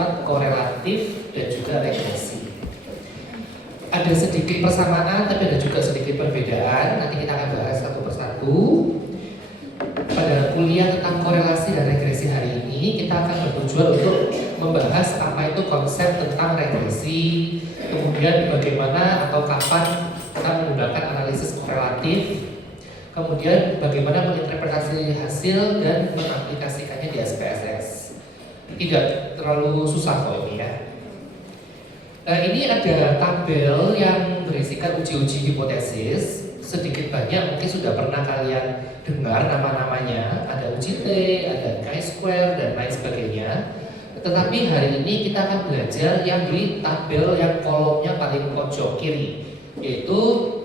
bersifat korelatif dan juga regresi. Ada sedikit persamaan tapi ada juga sedikit perbedaan. Nanti kita akan bahas satu persatu. Pada kuliah tentang korelasi dan regresi hari ini kita akan bertujuan untuk membahas apa itu konsep tentang regresi, kemudian bagaimana atau kapan kita menggunakan analisis korelatif, kemudian bagaimana menginterpretasi hasil dan mengaplikasikannya di SPSS. Tidak terlalu susah kok ini ya. Nah, ini ada tabel yang berisikan uji-uji hipotesis. Sedikit banyak mungkin sudah pernah kalian dengar nama-namanya. Ada uji T, ada chi-square dan lain sebagainya. Tetapi hari ini kita akan belajar yang di tabel yang kolomnya paling pojok kiri, yaitu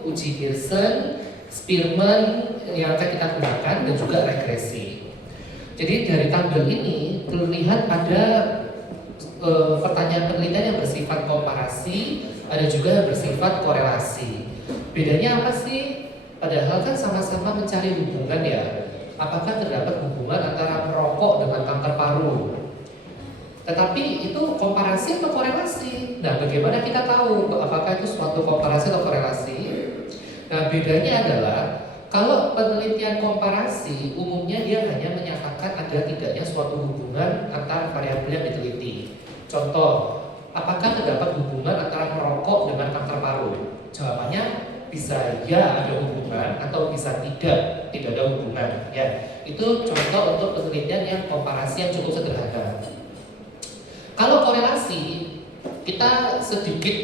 uji Pearson, Spearman yang akan kita gunakan dan juga regresi. Jadi dari tabel ini terlihat ada pertanyaan penelitian yang bersifat komparasi, ada juga yang bersifat korelasi. Bedanya apa sih? Padahal kan sama-sama mencari hubungan ya. Apakah terdapat hubungan antara merokok dengan kanker paru? Tetapi itu komparasi atau korelasi? Nah, bagaimana kita tahu apakah itu suatu komparasi atau korelasi? Nah, bedanya adalah kalau penelitian komparasi umumnya dia hanya menyatakan ada tidaknya suatu hubungan antara variabel yang diteliti. Contoh, apakah terdapat hubungan antara merokok dengan kanker paru? Jawabannya bisa ya ada hubungan atau bisa tidak ada hubungan. Ya, itu contoh untuk penelitian yang komparasi yang cukup sederhana. Kalau korelasi, kita sedikit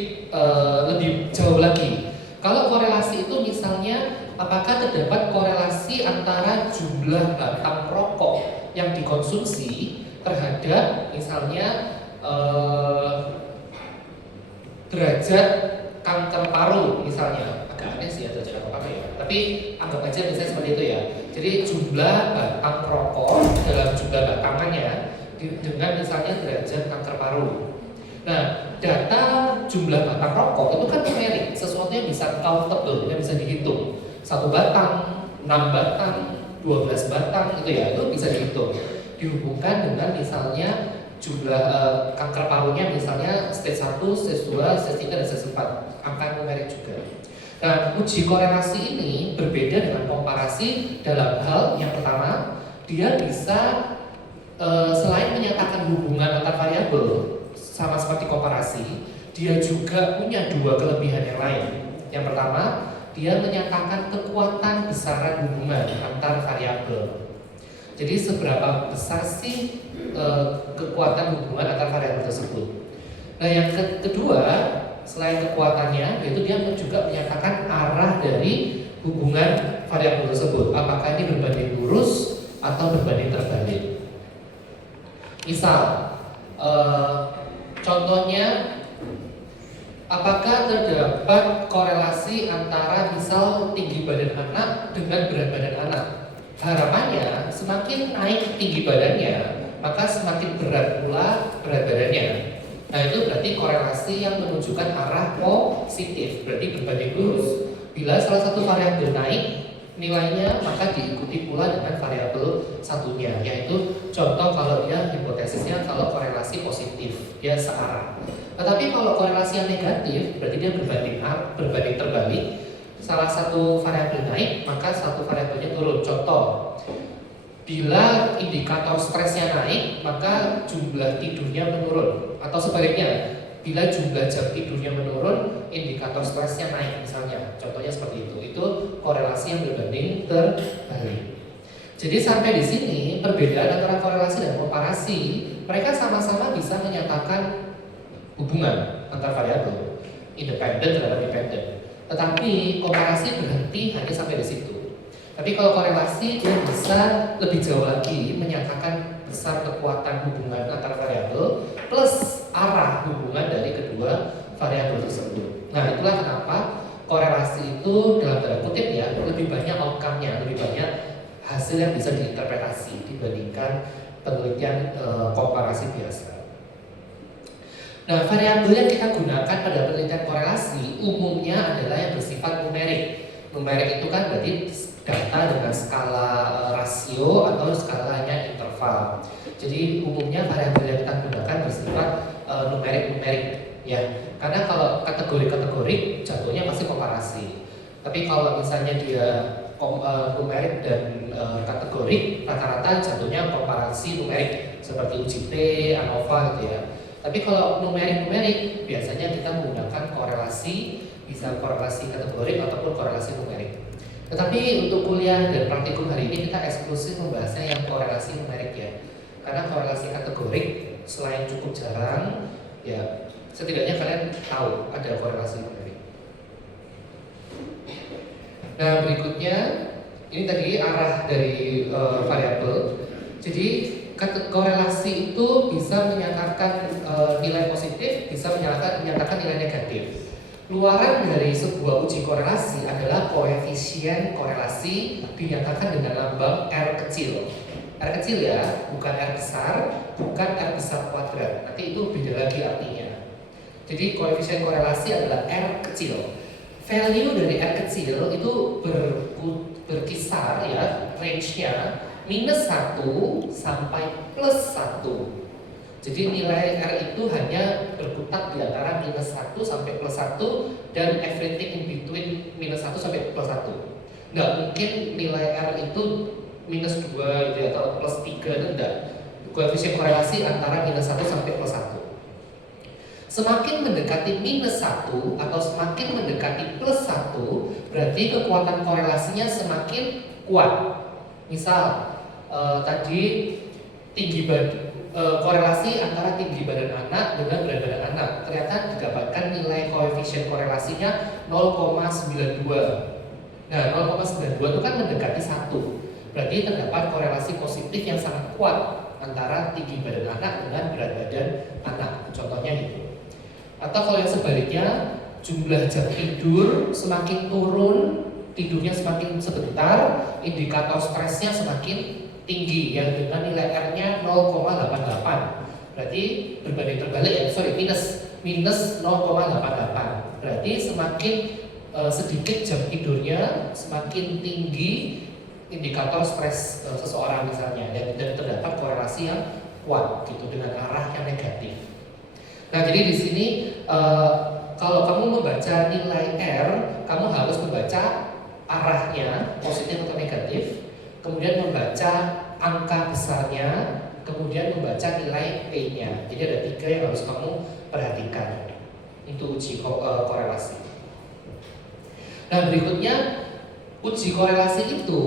lebih jauh lagi. Kalau korelasi itu misalnya, apakah terdapat korelasi antara jumlah batang rokok yang dikonsumsi terhadap misalnya derajat kanker paru misalnya. Agak aneh sih ya derajat kanker paru ya, tapi anggap aja misalnya seperti itu ya. Jadi jumlah batang rokok dalam jumlah batangannya dengan misalnya derajat kanker paru. Nah, data jumlah batang rokok itu kan numerik, sesuatu yang bisa countable, yang bisa dihitung. 1 batang, 6 batang, 12 batang gitu ya, itu bisa dihitung. Dihubungkan dengan misalnya jumlah kanker parunya misalnya stage 1, stage 2, stage 3, dan stage 4. Angka numerik juga. Nah, uji korelasi ini berbeda dengan komparasi dalam hal yang pertama, dia bisa selain menyatakan hubungan antar variabel sama seperti komparasi, dia juga punya 2 kelebihan yang lain. Yang pertama, dia menyatakan kekuatan besaran hubungan antar variabel. Jadi seberapa besar sih kekuatan hubungan antar variabel tersebut. Nah, yang kedua, selain kekuatannya, yaitu dia juga menyatakan arah dari hubungan variabel tersebut. Apakah ini berbanding lurus atau berbanding terbalik. Misal, contohnya, apakah terdapat korelasi antara misal tinggi badan anak dengan berat badan anak? Harapannya semakin naik tinggi badannya, maka semakin berat pula berat badannya. Nah, itu berarti korelasi yang menunjukkan arah positif, berarti berbanding lurus. Bila salah satu variabel naik nilainya, maka diikuti pula dengan variabel satunya, yaitu contoh kalau dia hipotesisnya kalau korelasi positif, dia searah. Tetapi kalau korelasi yang negatif, berarti dia berbanding terbalik. Salah satu variabel naik, maka satu variabelnya turun. Contoh, bila indikator stresnya naik, maka jumlah tidurnya menurun. Atau sebaliknya, bila jumlah jam tidurnya menurun, indikator stresnya naik misalnya. Contohnya seperti itu. Itu korelasi yang berbanding terbalik. Jadi sampai di sini perbedaan antara korelasi dan komparasi, mereka sama-sama bisa menyatakan hubungan antar variabel, independen terhadap dependen. Tetapi komparasi berhenti hanya sampai di situ. Tapi kalau korelasi dia bisa lebih jauh lagi, menyatakan besar kekuatan hubungan antar variabel plus arah hubungan dari kedua variabel tersebut. Nah, itulah kenapa korelasi itu dalam tanda kutip ya lebih banyak outcome-nya, lebih banyak hasil yang bisa diinterpretasi dibandingkan penelitian komparasi biasa. Nah, variabel yang kita gunakan pada penelitian korelasi umumnya adalah yang bersifat numerik. Numerik itu kan berarti data dengan skala rasio atau skalanya interval. Jadi umumnya variabel yang kita gunakan bersifat numerik-numerik ya. Karena kalau kategori-kategori jatuhnya pasti komparasi. Tapi kalau misalnya dia numerik dan kategori, rata-rata jatuhnya komparasi numerik seperti UJT, ANOVA gitu ya. Tapi kalau numerik-numerik biasanya kita menggunakan korelasi, bisa korelasi kategori ataupun korelasi numerik. Tetapi untuk kuliah dan praktikum hari ini kita eksklusif membahasnya yang korelasi numerik ya. Karena korelasi kategorik selain cukup jarang, ya setidaknya kalian tahu ada korelasi numerik. Nah berikutnya, ini tadi arah dari variabel. Jadi korelasi itu bisa menyatakan nilai positif, bisa menyatakan nilai negatif. Luaran dari sebuah uji korelasi adalah koefisien korelasi dinyatakan dengan lambang R kecil. R kecil ya, bukan R besar, bukan R besar kuadrat. Nanti itu beda lagi artinya. Jadi koefisien korelasi adalah R kecil. Value dari R kecil itu berkisar ya, range-nya -1 sampai +1. Jadi nilai R itu hanya berputar di antara -1 sampai +1 dan everything in between -1 sampai +1. Nggak mungkin nilai R itu -2 gitu ya, atau +3 itu enggak. Koefisien korelasi antara -1 sampai +1. Semakin mendekati -1 atau semakin mendekati +1, berarti kekuatan korelasinya semakin kuat. Misal tadi korelasi antara tinggi badan anak dengan berat badan anak ternyata didapatkan nilai koefisien korelasinya 0,92. Nah 0,92 itu kan mendekati 1. Berarti terdapat korelasi positif yang sangat kuat antara tinggi badan anak dengan berat badan anak. Contohnya gitu. Atau kalau yang sebaliknya, jumlah jam tidur semakin turun, tidurnya semakin sebentar, indikator stresnya semakin tinggi yang dengan nilai R-nya 0,88. Berarti berbanding terbalik ya, minus 0,88. Berarti semakin sedikit jam tidurnya, semakin tinggi indikator stres seseorang misalnya, dan terdapat korelasi yang kuat gitu dengan arah yang negatif. Nah, jadi di sini kalau kamu membaca nilai R, kamu harus membaca arahnya positif atau negatif, kemudian membaca angka besarnya, kemudian membaca nilai P-nya. Jadi ada 3 yang harus kamu perhatikan. Itu uji korelasi. Nah, berikutnya uji korelasi itu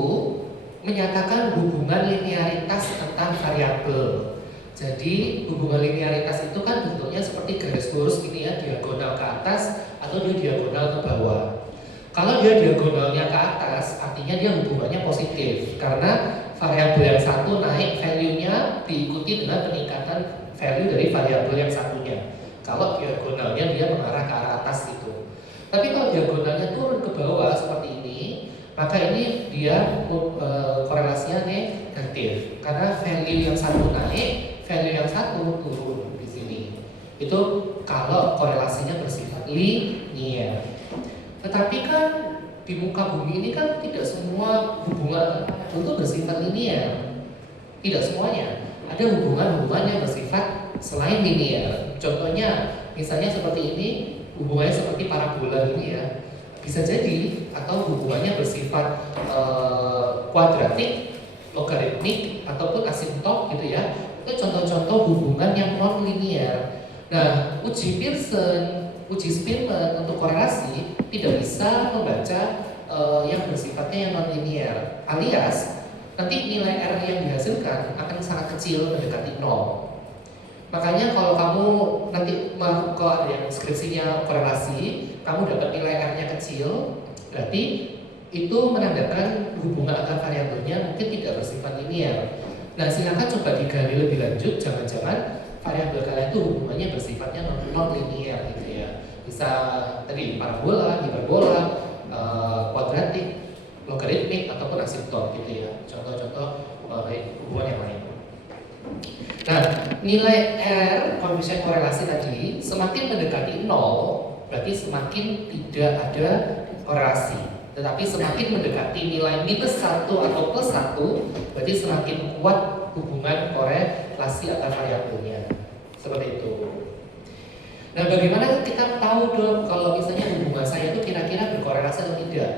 menyatakan hubungan linearitas antar variabel. Jadi hubungan linearitas itu kan bentuknya seperti garis lurus gini ya, diagonal ke atas atau dia diagonal ke bawah. Kalau dia diagonalnya ke atas, artinya dia hubungannya positif karena variabel yang satu naik value-nya diikuti dengan peningkatan value dari variabel yang satunya. Kalau diagonalnya dia mengarah ke arah atas itu. Tapi kalau diagonalnya turun ke bawah seperti ini, maka ini dia korelasinya negatif karena value yang satu naik, value yang satu turun di sini. Itu kalau korelasinya bersifat linear. Tetapi kan di muka bumi ini kan tidak semua hubungan itu bersifat linear. Tidak semuanya. Ada hubungan-hubungan yang bersifat selain linear. Contohnya misalnya seperti ini, hubungannya seperti parabola ini ya. Bisa jadi atau hubungannya bersifat kuadratik, logaritmik ataupun asimptok gitu ya. Itu contoh-contoh hubungan yang non linear. Nah, uji Pearson, uji Spearman untuk korelasi tidak bisa membaca yang bersifatnya yang non linear. Alias nanti nilai R yang dihasilkan akan sangat kecil mendekati 0. Makanya kalau kamu nanti melakukan yang skripsinya korelasi, kamu dapat nilai R-nya kecil, berarti itu menandakan hubungan antar variabelnya mungkin tidak bersifat linear. Nah, silakan coba digali lebih lanjut, jangan-jangan variabel kalian itu hubungannya bersifatnya non linear gitu ya. Bisa tadi parabola, hiperbola, kuadratik, logaritmik ataupun asimptok gitu ya. Contoh-contoh hubungan yang lain. Nah, nilai R koefisien korelasi tadi semakin mendekati 0, berarti semakin tidak ada korelasi. Tetapi semakin mendekati nilai -1 atau +1, berarti semakin kuat hubungan korelasi antar variabelnya. Seperti itu. Nah, bagaimana kita tahu dong kalau misalnya hubungan saya itu kira-kira berkorelasi atau tidak?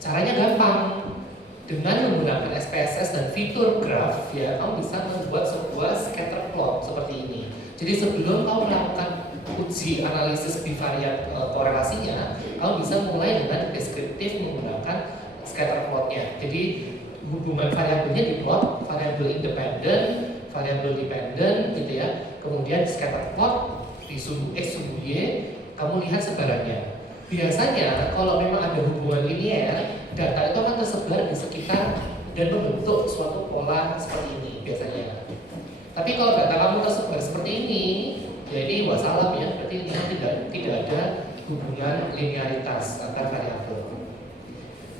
Caranya gampang. Dengan menggunakan SPSS dan fitur graph, ya, kamu bisa membuat sebuah scatter plot seperti ini. Jadi sebelum kamu melakukan uji analisis bivariat korelasinya, kamu bisa mulai dengan deskriptif menggunakan scatter plotnya. Jadi hubungan variabelnya diplot, variabel independen, variabel dependen, gitu ya. Kemudian scatter plot di sumbu X sumbu Y, kamu lihat sebarannya. Biasanya kalau memang ada hubungan linear, data itu akan tersebar di sekitar dan membentuk suatu pola seperti ini biasanya. Tapi kalau data kamu tersebar seperti ini, jadi wassalam ya, berarti ini tidak ada hubungan linearitas antar variabel.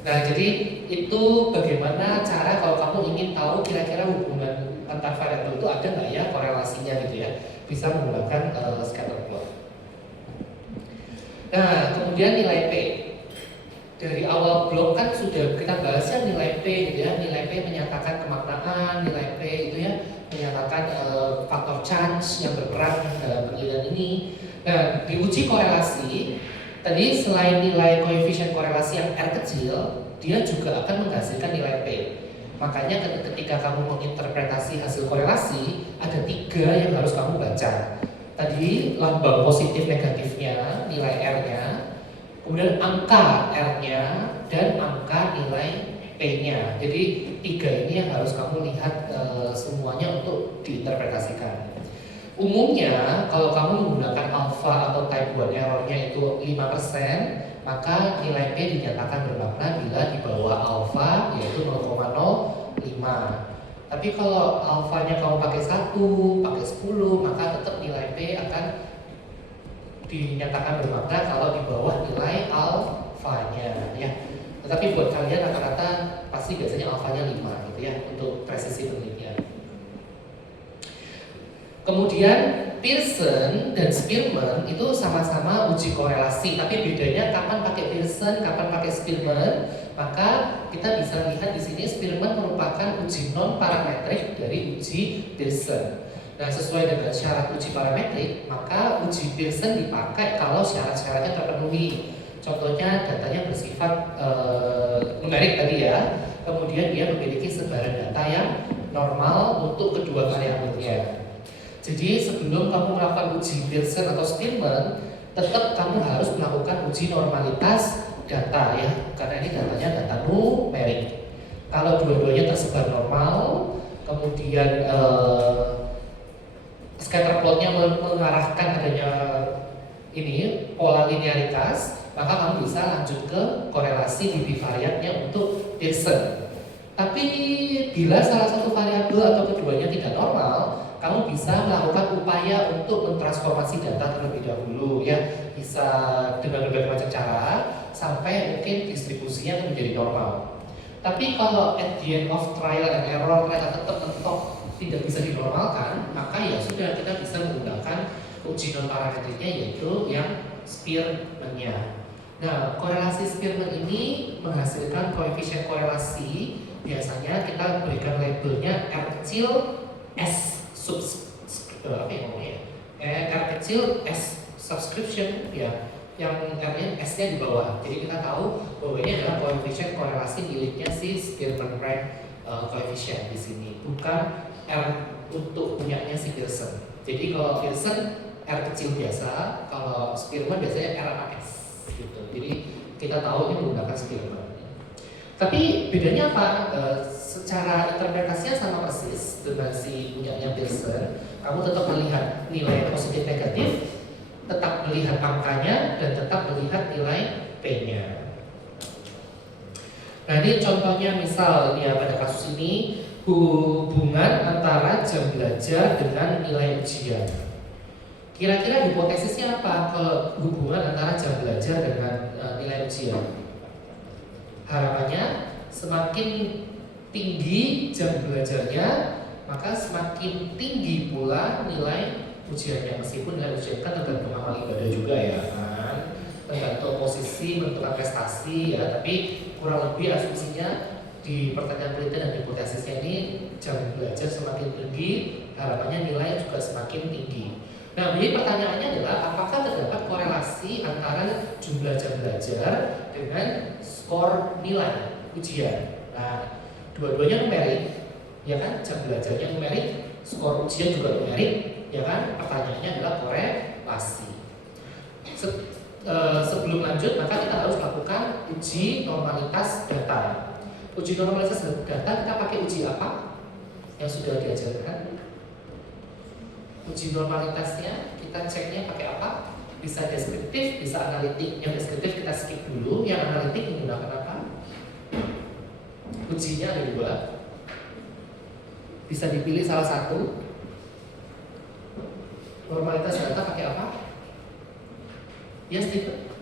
Nah, jadi itu bagaimana cara kalau kamu ingin tahu kira-kira hubungan antar variabel itu ada nggak ya korelasinya gitu ya, bisa menggunakan scatter plot. Nah, kemudian nilai P. Dari awal blok kan sudah kita bahasnya nilai P gitu ya. Nilai P menyatakan kemaknaan, nilai P itu ya menyatakan faktor chance yang berperan dalam penilaian ini. Nah, di uji korelasi, tadi selain nilai koefisien korelasi yang R kecil, dia juga akan menghasilkan nilai P. Makanya ketika kamu menginterpretasi hasil korelasi, ada 3 yang harus kamu baca. Tadi lambang positif negatifnya, nilai R-nya, kemudian angka R-nya, dan angka nilai P-nya. Jadi 3 ini yang harus kamu lihat semuanya untuk diinterpretasikan. Umumnya kalau kamu menggunakan alpha atau type 1 error-nya itu 5%, maka nilai P dinyatakan bermakna bila di bawah alpha yaitu 0,05. Tapi kalau alfanya kamu pakai 1, pakai 10, maka tetap nilai P akan dinyatakan bermakna kalau di bawah nilai alfanya ya. Tetapi buat kalian rata-rata pasti biasanya alfanya 5 gitu ya untuk presisi penelitian. Kemudian Pearson dan Spearman itu sama-sama uji korelasi, tapi bedanya kapan pakai Pearson, kapan pakai Spearman. Maka kita bisa lihat di sini Spearman merupakan uji non parametrik dari uji Pearson. Nah, sesuai dengan syarat uji parametrik, maka uji Pearson dipakai kalau syarat-syaratnya terpenuhi. Contohnya datanya bersifat numerik tadi ya. Kemudian dia memiliki sebaran data yang normal untuk kedua variabelnya. Jadi sebelum kamu melakukan uji Pearson atau Spearman, tetap kamu harus melakukan uji normalitas data ya, karena ini datanya data numerik. Kalau dua-duanya tersebar normal, kemudian scatter plotnya mengarahkan adanya ini pola linearitas, maka kamu bisa lanjut ke korelasi di bivariatnya untuk Pearson. Tapi bila salah satu variabel atau keduanya tidak normal, kamu bisa melakukan upaya untuk mentransformasi data terlebih dahulu ya, bisa dengan berbagai macam cara sampai mungkin distribusinya menjadi normal. Tapi kalau at the end of trial and error ternyata tetap mentok tidak bisa dinormalkan, maka ya sudah kita bisa menggunakan uji non parametriknya yaitu yang Spearman-nya. Nah, korelasi Spearman ini menghasilkan koefisien korelasi. Biasanya kita berikan labelnya R kecil S R kecil S subscription ya, yang R-nya S-nya di bawah. Jadi kita tahu bahwa ini adalah koefisien korelasi miliknya si Spearman rank koefisien di sini, bukan R untuk punyanya si Pearson. Jadi kalau Pearson R kecil biasa, kalau Spearman biasanya RAS gitu. Jadi kita tahu ini menggunakan Spearman. Tapi bedanya apa? Secara interpretasinya sama persis dengan si punyanya Pearson. Kamu tetap melihat nilai positif negatif, tetap melihat angkanya, dan tetap melihat nilai P-nya. Nah, ini contohnya misal ya pada kasus ini hubungan antara jam belajar dengan nilai ujian. Kira-kira hipotesisnya apa kalau hubungan antara jam belajar dengan nilai ujian? Harapannya semakin tinggi jam belajarnya, maka semakin tinggi pula nilai ujiannya. Meskipun nilai ujian kan tergantung amal ibadah juga ya kan. tergantung posisi, menentukan prestasi ya, tapi kurang lebih asumsinya di pertanyaan penelitian dan hipotesisnya ini jam belajar semakin tinggi, harapannya nilai juga semakin tinggi. Nah, jadi pertanyaannya adalah apakah terdapat korelasi antara jumlah jam belajar dengan skor nilai ujian? Nah, dua-duanya numerik, ya kan? Jam belajarnya numerik, skor ujian juga numerik, ya kan? Pertanyaannya adalah korelasi. Sebelum lanjut, maka kita harus lakukan uji normalitas data. Uji normalitas data kita pakai uji apa? Yang sudah diajarkan. Uji normalitasnya kita ceknya pakai apa? Bisa deskriptif, bisa analitik. Yang deskriptif kita skip dulu, yang analitik menggunakan apa? Ujinya ada 2. Bisa dipilih salah satu. Normalitas data pakai apa? Ya, Stephen.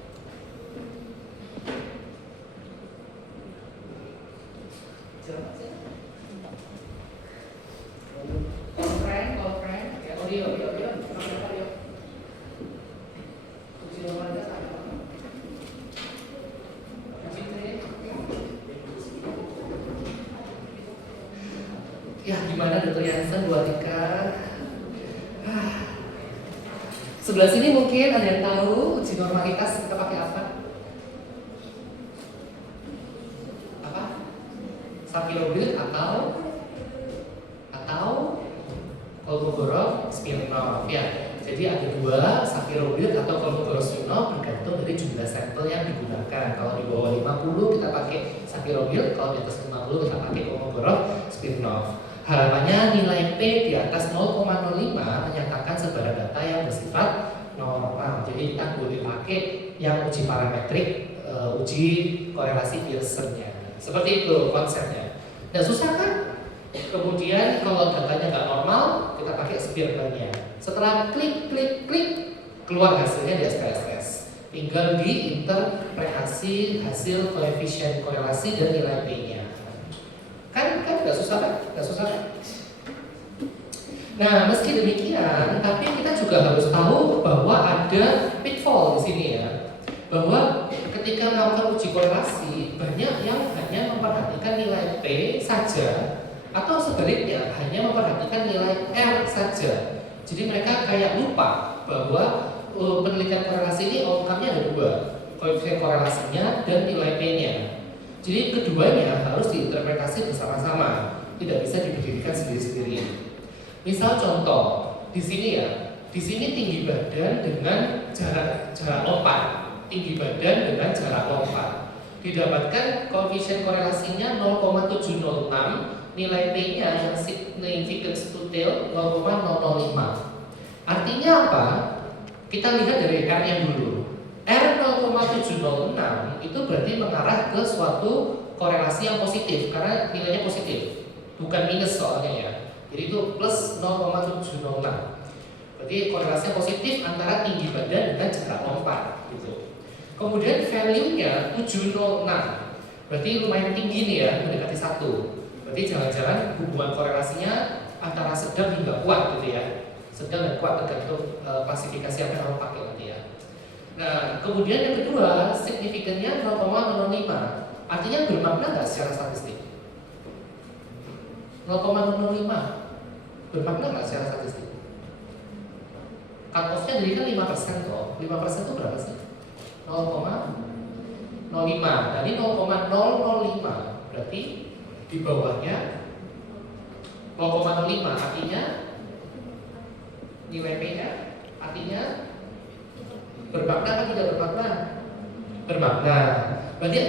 Ya, gimana Dr. Yansen, Bu Atika? Sebelah sini mungkin ada yang tahu uji normalitas kita pakai apa? Apa? Shapiro-Wilk atau Kolmogorov-Smirnov ya. Jadi ada 2, Shapiro-Wilk atau Kolmogorov-Smirnov, bergantung dari jumlah sampel yang digunakan. Kalau di bawah 50 kita pakai Shapiro-Wilk, kalau di atas 50 kita pakai Kolmogorov-Smirnov. Harapannya nilai P di atas 0,05 menyatakan sebaran data yang bersifat normal. Jadi kita boleh pakai yang uji parametrik, uji korelasi Pearson-nya. Seperti itu konsepnya. Dan susah kan? Kemudian kalau datanya nggak normal, kita pakai Spearman-nya. Setelah klik keluar hasilnya di SPSS. Tinggal diinterpretasi hasil koefisien korelasi dan nilai P-nya. Kan nggak susah kan? Nah, meski demikian, tapi kita juga harus tahu bahwa ada pitfall di sini ya. Bahwa ketika melakukan uji korelasi, banyak yang hanya memperhatikan nilai P saja, atau sebaliknya hanya memperhatikan nilai R saja. Jadi mereka kayak lupa bahwa penelitian korelasi ini outcome-nya ada 2, koefisien korelasinya dan nilai P-nya. Jadi keduanya harus diinterpretasi bersama-sama, tidak bisa diberdirikan sendiri-sendiri. Misal contoh di sini ya, di sini tinggi badan dengan jarak lompat, tinggi badan dengan jarak lompat. Didapatkan koefisien korelasinya 0,706, nilai P-nya yang significance to tail 0,005. Artinya apa? Kita lihat dari R-nya dulu. R 0,706 itu berarti mengarah ke suatu korelasi yang positif karena nilainya positif, bukan minus soalnya ya. Jadi itu plus 0,706. Berarti korelasi yang positif antara tinggi badan dengan jarak lompat gitu. Kemudian value-nya 706. Berarti lumayan tinggi nih ya, mendekati 1. Berarti jangan-jangan hubungan korelasinya antara sedang hingga kuat gitu ya. Sedang dan kuat tergantung klasifikasi apa yang kamu pakai nanti ya. Nah, kemudian yang kedua, signifikannya 0,005. Artinya bermakna nggak secara statistik? 0,005 bermakna nggak secara statistik? Cut off-nya jadi kan 5% toh. 5% itu berapa sih? 0,05. Jadi 0,005 berarti di bawahnya 0,05 artinya nilai P-nya artinya bermakna atau tidak bermakna? Bermakna. Berarti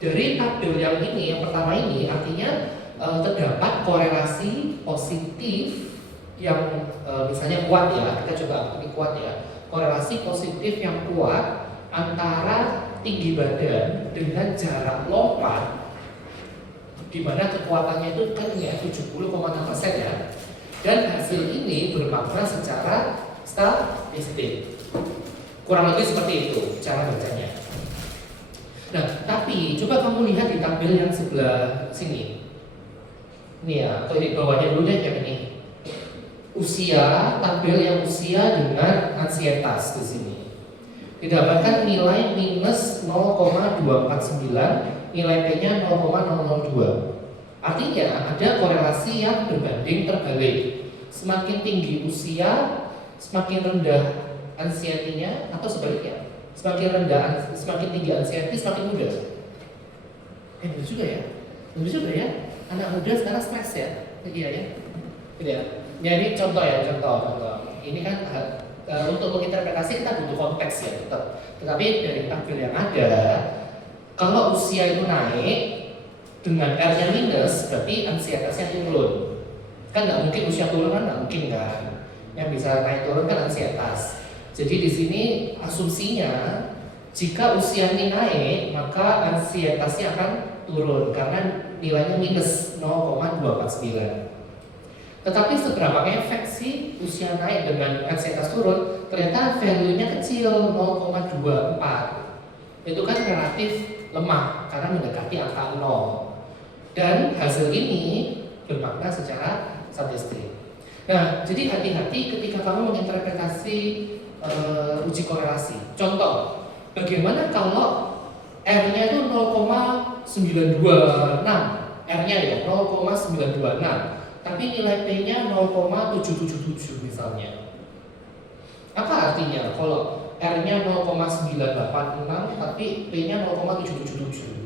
dari tabel yang ini, yang pertama ini artinya terdapat korelasi positif yang misalnya kuat ya, kita coba ini kuat ya. Korelasi positif yang kuat antara tinggi badan dengan jarak lompat, di mana kekuatannya itu kan ya 70,6% ya. Dan hasil ini bermakna secara statistik. Kurang lebih seperti itu cara bacanya. Nah, tapi coba kamu lihat di tabel yang sebelah sini. Ini ya, atau di bawahnya dulu deh yang ini. Usia, tabel yang usia dengan ansietas di sini. didapatkan nilai minus 0,249, nilai P-nya 0,002. Artinya ada korelasi yang berbanding terbalik. Semakin tinggi usia, semakin rendah anxiety-nya, atau sebaliknya. Semakin tinggi anxiety, semakin muda. Benar juga ya. Benar juga ya. Anak muda sekarang stres ya. Iya ya. Gitu ya. Jadi contoh ya, contoh. Ini kan untuk menginterpretasi kita butuh konteks ya tetap. Tetapi dari tabel yang ada, kalau usia itu naik dengan R-nya minus, berarti ansietasnya turun. Kan nggak mungkin usia turun kan nggak mungkin kan. Yang bisa naik turun kan ansietas. Jadi di sini asumsinya jika usia ini naik maka ansietasnya akan turun karena nilainya minus 0,249. Tetapi seberapa efek sih usia naik dengan ansietas turun? Ternyata value-nya kecil 0,24. Itu kan relatif lemah karena mendekati angka 0. Dan hasil ini bermakna secara statistik. Nah, jadi hati-hati ketika kamu menginterpretasi uji korelasi. Contoh, bagaimana kalau R-nya itu 0,926, R-nya ya 0,926, tapi nilai P-nya 0,777 misalnya. Apa artinya kalau R-nya 0,986 tapi P-nya 0,777?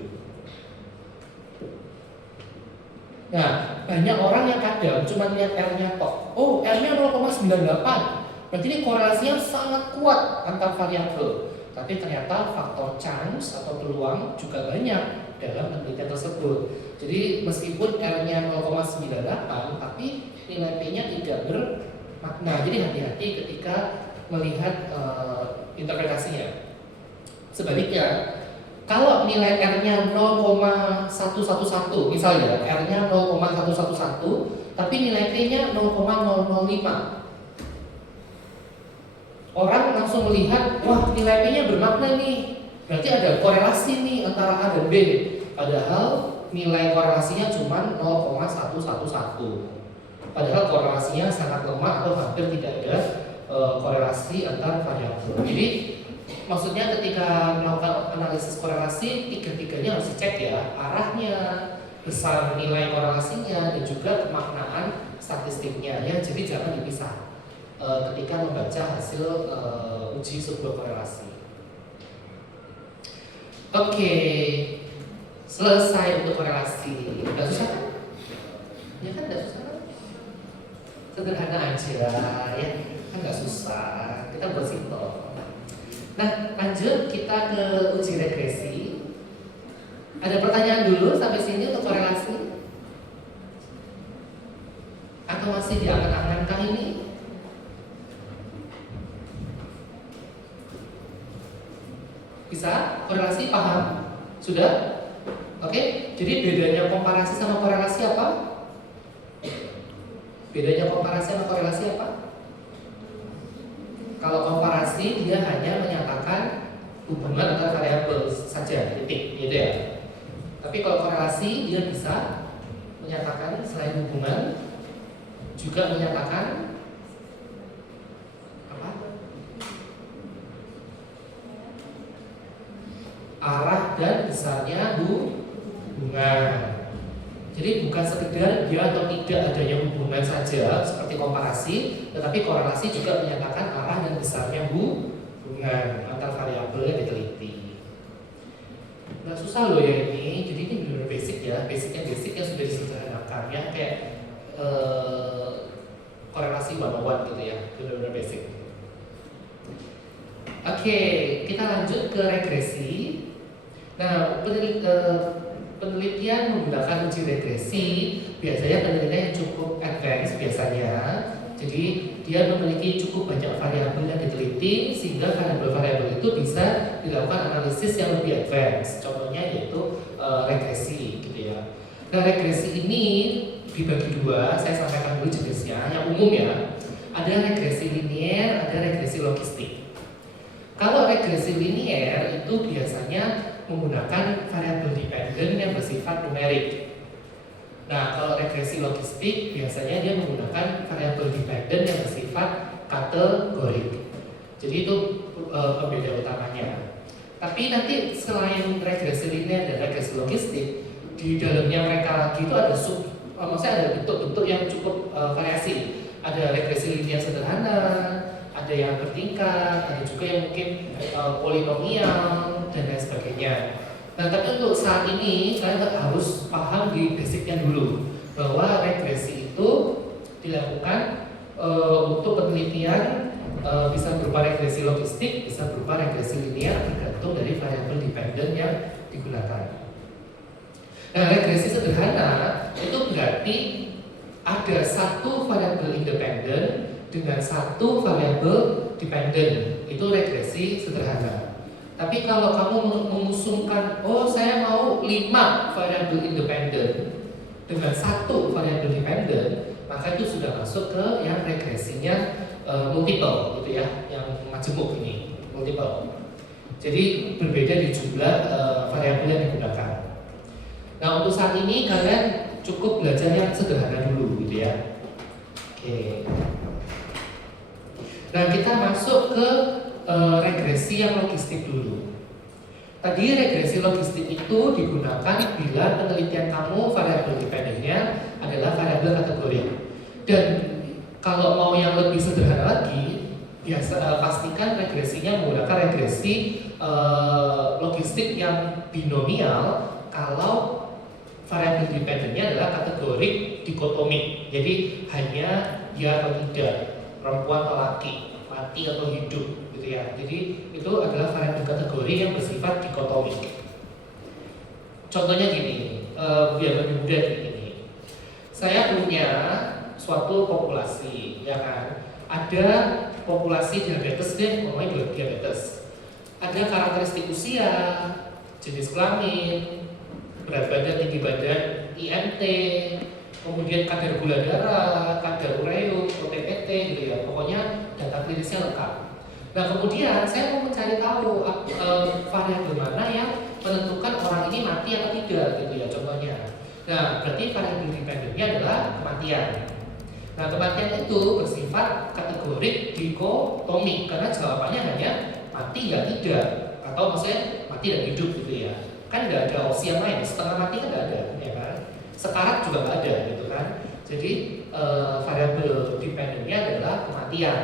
Nah, banyak orang yang kadang cuma lihat R-nya tok. Oh, R-nya 0,98. Berarti ini korelasinya sangat kuat antar variabel. Tapi ternyata faktor chance atau peluang juga banyak dalam penelitian tersebut. Jadi meskipun R-nya 0,98 tapi nilai P-nya tidak bermakna. Jadi hati-hati ketika melihat interpretasinya. Sebaliknya, kalau nilai R-nya 0,111 misalnya, R-nya 0,111 tapi nilai P-nya 0,005. Orang langsung melihat, wah nilai P-nya bermakna nih. Berarti ada korelasi nih antara A dan B. Padahal nilai korelasinya cuma 0,111. Padahal korelasinya sangat lemah atau hampir tidak ada korelasi antar variabel. Jadi maksudnya ketika melakukan analisis korelasi, tiga-tiganya harus dicek ya, arahnya, besar nilai korelasinya, dan juga kemaknaan statistiknya ya. Jadi jangan dipisah ketika membaca hasil uji sebuah korelasi. Oke, selesai untuk korelasi. Udah susah kan? Ya kan udah susah kan? Sederhana aja ya, kan nggak susah. Kita buat simple. Nah, lanjut kita ke uji regresi. Ada pertanyaan dulu sampai sini untuk korelasi? Atau masih diangan-angankah ini? Bisa? Korelasi paham? Sudah? Oke, jadi bedanya komparasi sama korelasi apa? Bedanya komparasi sama korelasi apa? Kalau komparasi dia hanya menyatakan hubungan antara variabel saja, titik, gitu ya. Tapi kalau korelasi dia bisa menyatakan selain hubungan juga menyatakan apa? Arah dan besarnya hubungan. Jadi bukan sekedar dia atau tidak adanya hubungan saja seperti komparasi, tetapi korelasi juga menyatakan arah dan besarnya hubungan antar variabel yang diteliti. Nah susah loh ya ini, jadi ini benar-benar basic ya, basic yang sudah disederhanakan ya, kayak korelasi 101 gitu ya, benar-benar basic. Oke, kita lanjut ke regresi. Nah, penelitian menggunakan uji regresi biasanya penelitian yang cukup advance biasanya. Jadi dia memiliki cukup banyak variabel yang diteliti sehingga variabel-variabel itu bisa dilakukan analisis yang lebih advance. Contohnya yaitu regresi gitu ya. Nah, regresi ini dibagi dua, saya sampaikan dulu jenisnya. Yang umum ya, ada regresi linier, ada regresi logistik. Kalau regresi linier itu biasanya menggunakan variabel dependen yang bersifat numerik. Nah, kalau regresi logistik biasanya dia menggunakan variabel dependen yang bersifat kategorik. Jadi itu pembeda utamanya. Tapi nanti selain regresi linear dan regresi logistik, di dalamnya mereka lagi itu ada maksudnya ada bentuk-bentuk yang cukup variasi. Ada regresi linear sederhana, ada yang bertingkat, ada juga yang mungkin polinomial dan lain sebagainya. Nah, tapi untuk saat ini kalian harus paham di basicnya dulu bahwa regresi itu dilakukan untuk penelitian bisa berupa regresi logistik, bisa berupa regresi linear tergantung dari variabel dependen yang digunakan. Nah, regresi sederhana itu berarti ada satu variabel independen dengan satu variabel dependen. Itu regresi sederhana. Tapi kalau kamu mengusulkan, oh saya mau 5 variabel independen dengan satu variabel dependen, maka itu sudah masuk ke yang regresinya multiple gitu ya, yang majemuk ini, multiple. Jadi berbeda di jumlah variabel yang digunakan. Nah, untuk saat ini kalian cukup belajar yang sederhana dulu gitu ya. Oke. Nah, kita masuk ke regresi yang logistik dulu. Tadi regresi logistik itu digunakan bila penelitian kamu variabel dependennya adalah variabel kategori. Dan kalau mau yang lebih sederhana lagi, pastikan regresinya menggunakan regresi logistik yang binomial kalau variabel dependennya adalah kategori dikotomik. Jadi hanya ya atau tidak, perempuan atau laki, mati atau hidup gitu ya. Jadi itu adalah variabel kategori yang bersifat dikotomik. Contohnya gini, biar lebih mudah gini. Saya punya suatu populasi, ya kan? Ada populasi diabetes deh, ngomongnya diabetes. Ada karakteristik usia, jenis kelamin, berat badan, tinggi badan, IMT, kemudian kadar gula darah, kadar ureum, OTPT gitu ya. Pokoknya data klinisnya lengkap. Nah, kemudian saya mau mencari tahu variabel mana yang menentukan orang ini mati atau tidak gitu ya, contohnya. Nah, berarti variabel dependennya adalah kematian. Nah, kematian itu bersifat kategorik dikotomik karena jawabannya hanya mati ya tidak, atau maksudnya mati dan hidup gitu ya. Kan nggak ada opsi yang lain, setengah mati kan nggak ada, ya kan? Sekarat juga nggak ada gitu kan. Jadi variabel dependennya adalah kematian,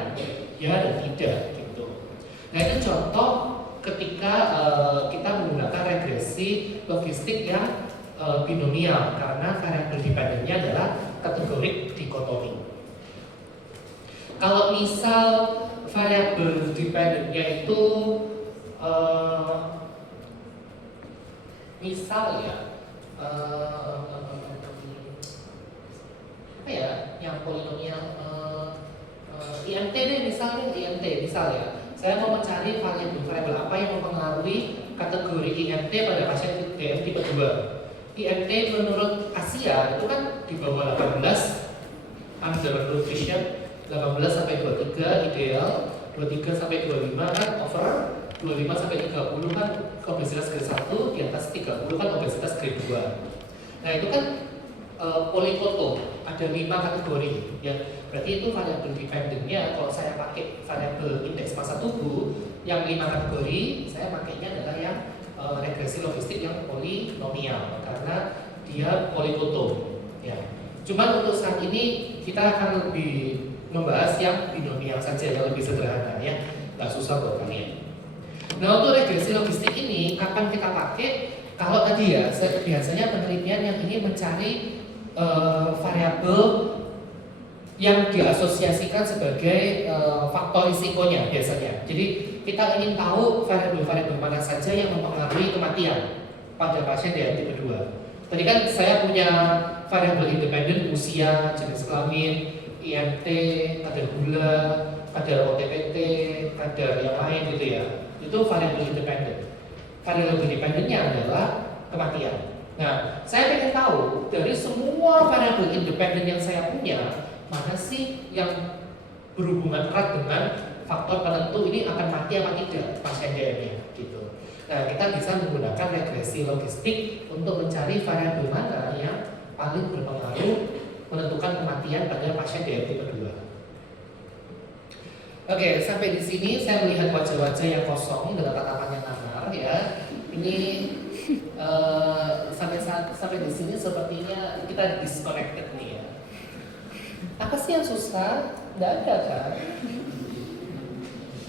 ya dan tidak gitu. Nah, itu contoh ketika kita menggunakan regresi logistik yang binomial karena variabel dependennya adalah kategori dikotomi. Kalau misal variabel dependennya itu misal ya apa ya yang polinomial IMT deh misalnya, IMT misal ya, saya mau mencari variabel apa yang mempengaruhi kategori IMT pada pasien DM tipe 2. IMT menurut Asia itu kan di bawah 18 under nutrition, 18 sampai 23 ideal, 23 sampai 25 kan over, 25 sampai 30 kan obesitas grade 1, di atas 30 kan obesitas grade 2. Nah, itu kan polifoto, ada 5 kategori ya. Berarti itu variabel dependennya kalau saya pakai variabel indeks massa tubuh yang 5 kategori, saya pakainya adalah yang regresi logistik yang polinomial karena dia polifoto ya. Cuman untuk saat ini kita akan lebih membahas yang binomial saja, yang lebih sederhana ya, nggak susah buat kalian. Nah, untuk regresi logistik ini kapan kita pakai? Kalau tadi ya, biasanya penelitian yang ingin mencari variabel yang diasosiasikan sebagai faktor risikonya biasanya. Jadi kita ingin tahu variabel-variabel mana saja yang mempengaruhi kematian pada pasien DM tipe 2. Tadi kan saya punya variabel independen usia, jenis kelamin, IMT, kadar gula, kadar OTPT, kadar yang lain gitu ya. Itu variabel independen. Variabel independennya adalah kematian. Nah, saya ingin tahu dari semua variabel independen yang saya punya, mana sih yang berhubungan erat dengan faktor penentu ini akan mati atau tidak pasien DM-nya gitu. Nah, kita bisa menggunakan regresi logistik untuk mencari variabel mana yang paling berpengaruh menentukan kematian pada pasien DM tipe 2. Oke, sampai di sini saya melihat wajah-wajah yang kosong dengan tatapan yang amar ya. Ini sampai di sini sepertinya kita disconnected nih ya. Apa sih yang susah? Nggak ada kan?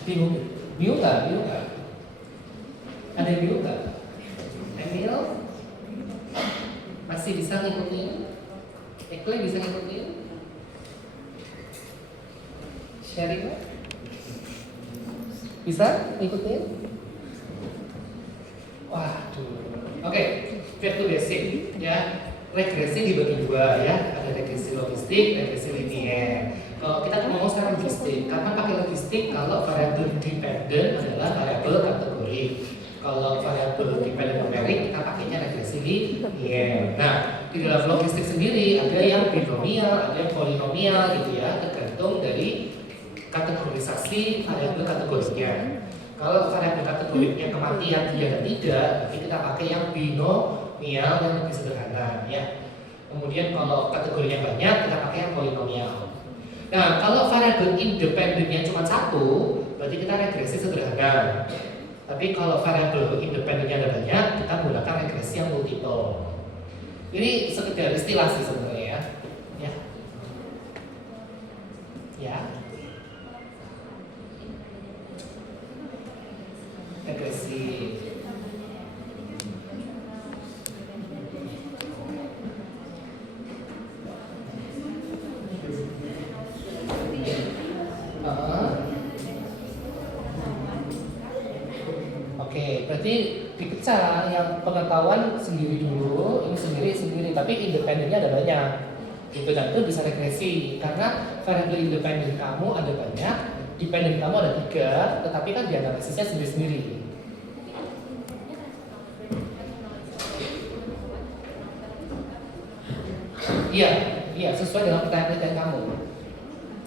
Bingung? Bingung nggak? Bingung nggak? Ada yang bingung nggak? Emil? Masih bisa ngikutin? Ekle bisa ngikutin? Sharing nggak? Bisa ngikutin? Waduh. Oke, back to basic ya. Regresi dibagi dua ya, ada regresi logistik, regresi linier. Kalau kita ngomong sekarang logistik, kapan pakai logistik? Kalau variabel dependent adalah variabel kategori. Kalau variabel dependent numerik kita pakainya regresi linier. Nah, di dalam logistik sendiri ada yang binomial, ada yang polinomial gitu ya, tergantung dari kategorisasi variabel kategorinya. Kalau variabel kategorinya kematian iya dan tidak, berarti kita pakai yang binomial yang lebih sederhana ya. Kemudian kalau kategorinya banyak, kita pakai yang polinomial. Nah, kalau variabel independennya cuma satu, berarti kita regresi sederhana. Tapi kalau variabel independennya ada banyak, kita menggunakan regresi yang multiple. Ini sekedar istilah sih sebenarnya ya. Ya. Ya. Regresi. Oke, berarti dipecah yang pengetahuan sendiri dulu, ini sendiri, tapi independennya ada banyak. Itu dan itu bisa regresi karena variabel independen kamu ada banyak, dependen kamu ada 3, tetapi kan dianalisisnya sendiri-sendiri. Iya, sesuai dengan pertanyaan kamu.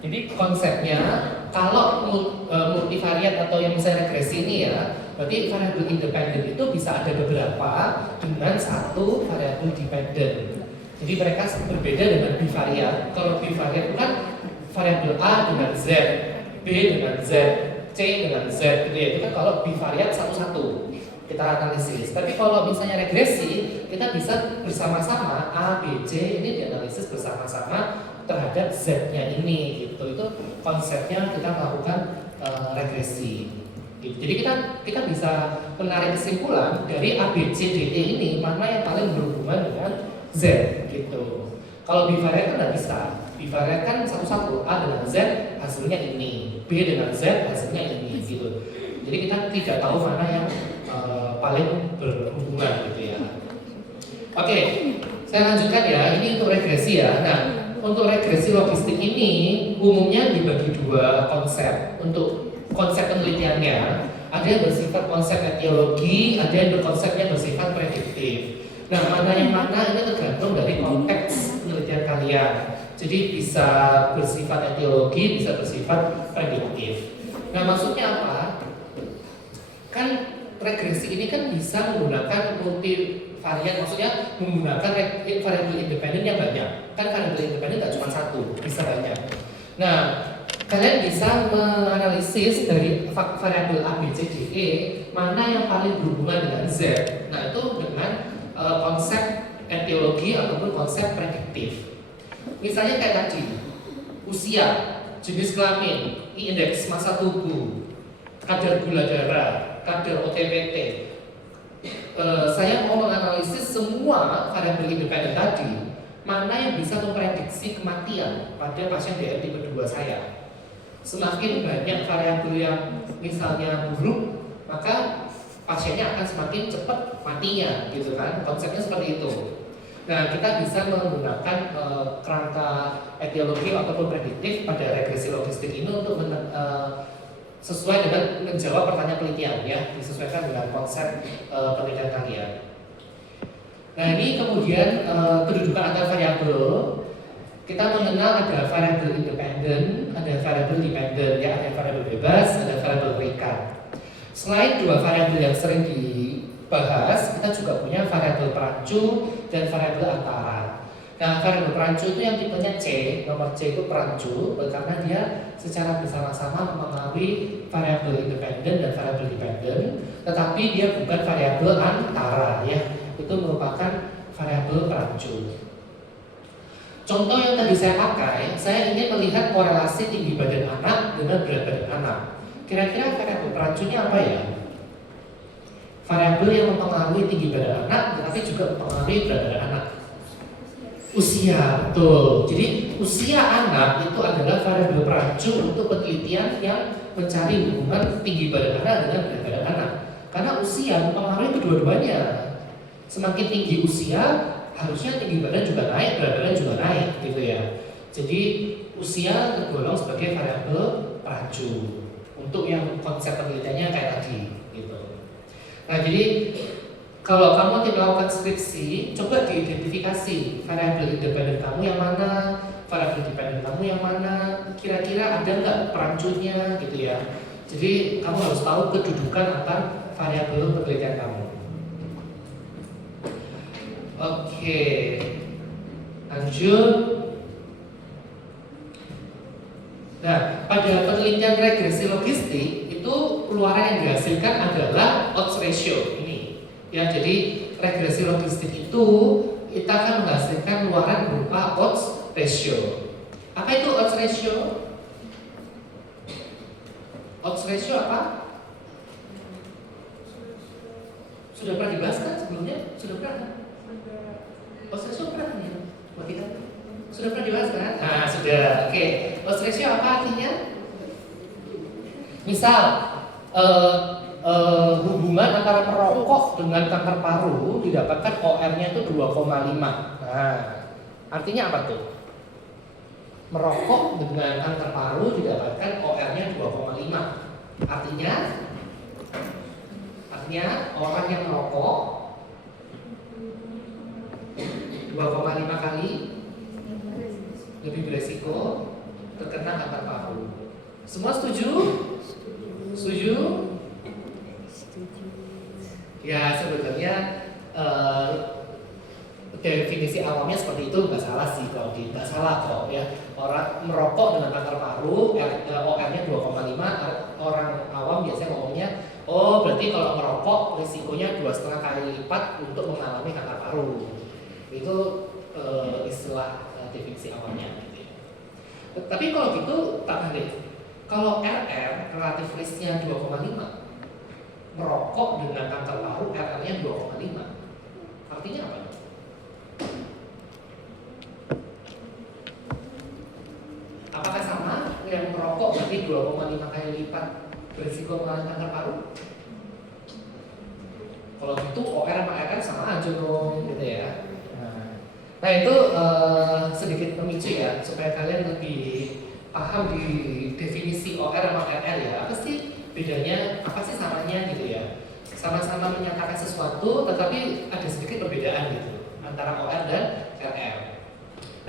Jadi konsepnya kalau multivariat atau yang misalnya regresi ini ya, berarti variabel independen itu bisa ada beberapa dengan satu variabel dependen. Jadi mereka berbeda dengan bivariat. Kalau bivariat itu kan variabel A dengan Z, B dengan Z, C dengan Z gitu ya. Itu kan kalau bivariat satu-satu kita analisis. Tapi kalau misalnya regresi, kita bisa bersama-sama A, B, C ini dianalisis bersama-sama terhadap Z-nya ini gitu. Itu konsepnya kita melakukan regresi. Jadi kita bisa menarik kesimpulan dari A, B, C, D, E ini mana yang paling berhubungan dengan Z gitu. Kalau bivariat kan nggak bisa. Bivariat kan satu-satu, A dengan Z hasilnya ini, B dengan Z hasilnya ini gitu. Jadi kita tidak tahu mana yang paling berhubungan gitu ya. Oke, saya lanjutkan ya. Ini untuk regresi ya. Nah, untuk regresi logistik ini umumnya dibagi dua konsep. Untuk konsep penelitiannya, ada yang bersifat konsep etiologi, ada yang berkonsepnya bersifat prediktif. Nah, mana yang mana ini tergantung dari konteks penelitian kalian. Jadi bisa bersifat etiologi, bisa bersifat prediktif. Nah, maksudnya apa? Kan regresi ini kan bisa menggunakan multivariat, maksudnya menggunakan variabel independen yang banyak. Kan variabel independen nggak cuma satu, bisa banyak. Nah, kalian bisa menganalisis dari variabel A, B, C, D, E mana yang paling berhubungan dengan Z. Nah, itu dengan konsep etiologi ataupun konsep prediktif. Misalnya kayak tadi, usia, jenis kelamin, indeks massa tubuh, kadar gula darah, kadar OTPT. Saya mau menganalisis semua variabel independen tadi, mana yang bisa memprediksi kematian pada pasien DR tipe 2 saya. Semakin banyak variabel yang misalnya buruk, maka pasiennya akan semakin cepat matinya, gitu kan? Konsepnya seperti itu. Nah, kita bisa menggunakan kerangka etiologi ataupun prediktif pada regresi logistik ini untuk sesuai dengan menjawab pertanyaan penelitian ya, disesuaikan dengan konsep penelitian kalian. Nah, ini kemudian kedudukan antar variabel. Kita mengenal ada variabel independen, ada variabel dependen ya, ada variabel bebas, ada variabel terikat. Selain dua variabel yang sering dibahas, kita juga punya variabel peracu dan variabel antara. Nah, variabel perancu itu yang tipenya C, nomor C itu perancu karena dia secara bersama-sama mempengaruhi variabel independen dan variabel dependen, tetapi dia bukan variabel antara ya. Itu merupakan variabel perancu. Contoh yang tadi saya pakai, saya ingin melihat korelasi tinggi badan anak dengan berat badan anak. Kira-kira variabel perancunya apa ya? Variabel yang mempengaruhi tinggi badan anak, tetapi juga mempengaruhi berat badan anak. Usia, betul. Jadi usia anak itu adalah variabel perancu untuk penelitian yang mencari hubungan tinggi badan anak dengan berat badan anak. Karena usia mempengaruhi kedua-duanya. Semakin tinggi usia, harusnya tinggi badan juga naik, berat badan juga naik, gitu ya. Jadi usia tergolong sebagai variabel perancu untuk yang konsep penelitiannya kayak tadi, gitu. Nah, jadi kalau kamu nanti melakukan skripsi, coba diidentifikasi variabel independen kamu yang mana, variabel dependen kamu yang mana, kira-kira ada nggak perancunya gitu ya. Jadi kamu harus tahu kedudukan antar variabel penelitian kamu. Oke, lanjut. Nah, pada penelitian regresi logistik itu keluaran yang dihasilkan adalah odds ratio ini. Ya, jadi regresi logistik itu kita akan menghasilkan luaran berupa odds ratio. Apa itu odds ratio? Odds ratio apa? Sudah pernah dibahas kan sebelumnya? Sudah pernah? Odds ratio pernah ya? Buat kita? Sudah pernah dibahas kan? Nah, sudah. Oke. Odds ratio apa artinya? Misal, hubungan antara merokok dengan kanker paru didapatkan OR-nya itu 2,5. Nah, artinya apa tuh? Merokok dengan kanker paru didapatkan OR-nya 2,5. Artinya orang yang merokok 2,5 kali lebih beresiko terkena kanker paru. Semua setuju? Setuju? Ya, sebetulnya definisi awamnya seperti itu nggak salah sih, kalau nggak salah kok ya. Orang merokok dengan kanker paru OR-nya 2,5, orang awam biasanya ngomongnya, oh berarti kalau merokok risikonya 2,5 kali lipat untuk mengalami kanker paru. Itu istilah definisi awamnya. Tapi kalau gitu tak balik. Kalau RR relatif risknya 2,5, merokok dengan kanker paru RR-nya 2,5. Artinya apa? Apakah sama yang merokok berarti 2,5 kali lipat berisiko mengalami kanker paru? Kalau gitu OR sama RR sama aja dong, gitu ya. Nah itu sedikit pemicu ya, supaya kalian lebih paham di definisi OR sama RR ya. Apa sih bedanya, apa sih samanya gitu ya. Sama-sama menyatakan sesuatu, tetapi ada sedikit perbedaan gitu antara OR dan RR.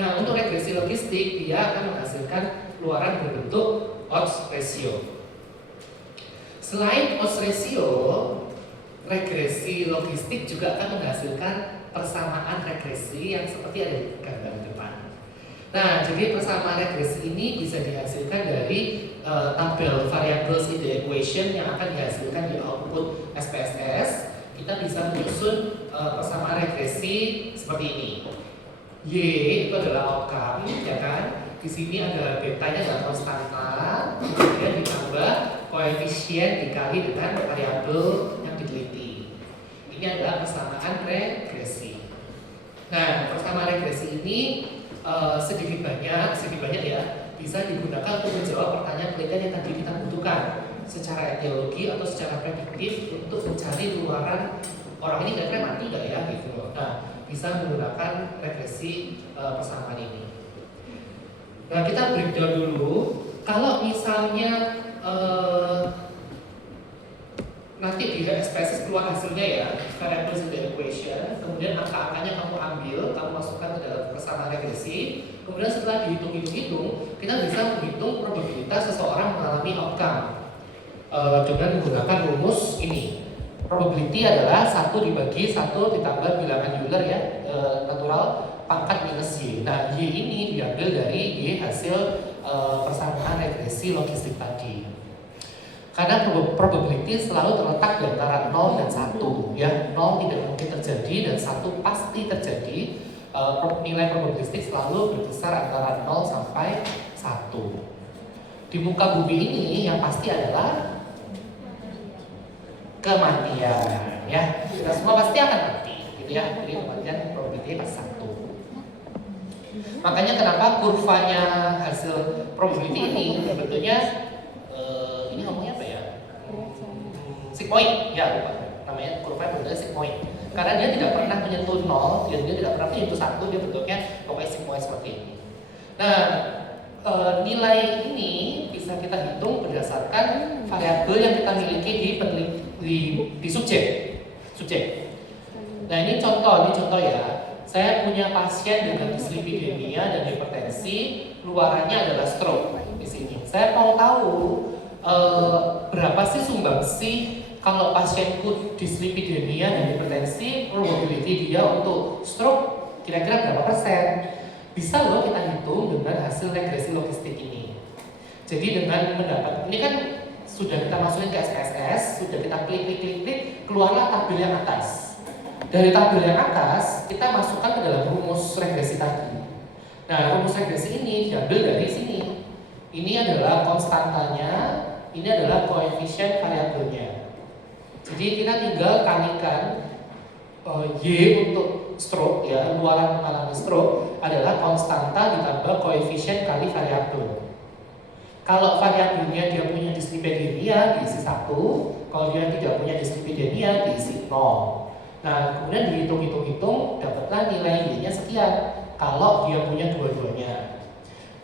Nah, untuk regresi logistik, dia akan menghasilkan luaran berbentuk odds ratio. Selain odds ratio, regresi logistik juga akan menghasilkan persamaan regresi yang seperti ada di gambar depan. Nah, jadi persamaan regresi ini bisa dihasilkan dari tabel variables in the equation yang akan dihasilkan di output SPSS. Kita bisa menyusun persamaan regresi seperti ini. Y itu adalah outcome, ya kan? Di sini ada betanya adalah konstanta, kemudian ditambah koefisien dikali dengan variabel yang diteliti. Ini adalah persamaan regresi. Nah, persamaan regresi ini sedikit banyak ya, bisa digunakan untuk menjawab pertanyaan penelitian yang tadi kita butuhkan secara etiologi atau secara prediktif untuk mencari luaran orang ini kira-kira mati nggak ya gitu. Nah, bisa menggunakan regresi persamaan ini. Nah, kita breakdown dulu. Kalau misalnya nanti di SPSS keluar hasilnya ya, variables in the equation, kemudian angka-angkanya kamu ambil, kamu masukkan ke dalam persamaan regresi, kemudian setelah dihitung-hitung, kita bisa menghitung probabilitas seseorang mengalami outcome dengan menggunakan rumus ini. Probability adalah 1 dibagi 1 ditambah bilangan Euler ya, natural pangkat minus Y. Nah, Y ini diambil dari Y hasil persamaan regresi logistik tadi. Karena probability selalu terletak di antara 0 dan 1 ya. 0 tidak mungkin terjadi dan 1 pasti terjadi. Nilai probabilistik selalu berkisar antara 0 sampai 1. Di muka bumi ini yang pasti adalah kematian ya. Kita semua pasti akan mati gitu ya. Jadi kematian probability pas 1. Makanya kenapa kurvanya hasil probability ini bentuknya ini ngomongnya apa ya? Sigmoid ya, lupa. Namanya kurva bentuknya sigmoid. Karena dia tidak pernah menyentuh 0 dan dia tidak pernah menyentuh 1, dia bentuknya pokoknya sigmoid seperti ini. Nah, nilai ini bisa kita hitung berdasarkan variabel yang kita miliki di subjek. Nah, ini contoh ya. Saya punya pasien dengan dislipidemia dan hipertensi, luarannya adalah stroke di sini. Saya mau tahu berapa sih sumbangsi kalau pasienku dislipidemia dan hipertensi, probability dia untuk stroke kira-kira berapa persen? Bisa loh kita hitung dengan hasil regresi logistik ini. Jadi dengan mendapat, ini kan sudah kita masukin ke SPSS, sudah kita klik, keluarlah tabel yang atas. Dari tabel yang atas, kita masukkan ke dalam rumus regresi tadi. Nah, rumus regresi ini diambil dari sini. Ini adalah konstantanya, ini adalah koefisien variabelnya. Jadi kita tinggal kalikan Y untuk stroke ya, luaran mengalami stroke adalah konstanta ditambah koefisien kali variabel. Kalau variabelnya dia punya dislipidemia diisi 1, kalau dia tidak punya dislipidemia diisi 0. Nah, kemudian dihitung-hitung dapatlah nilai Y-nya sekian kalau dia punya dua-duanya.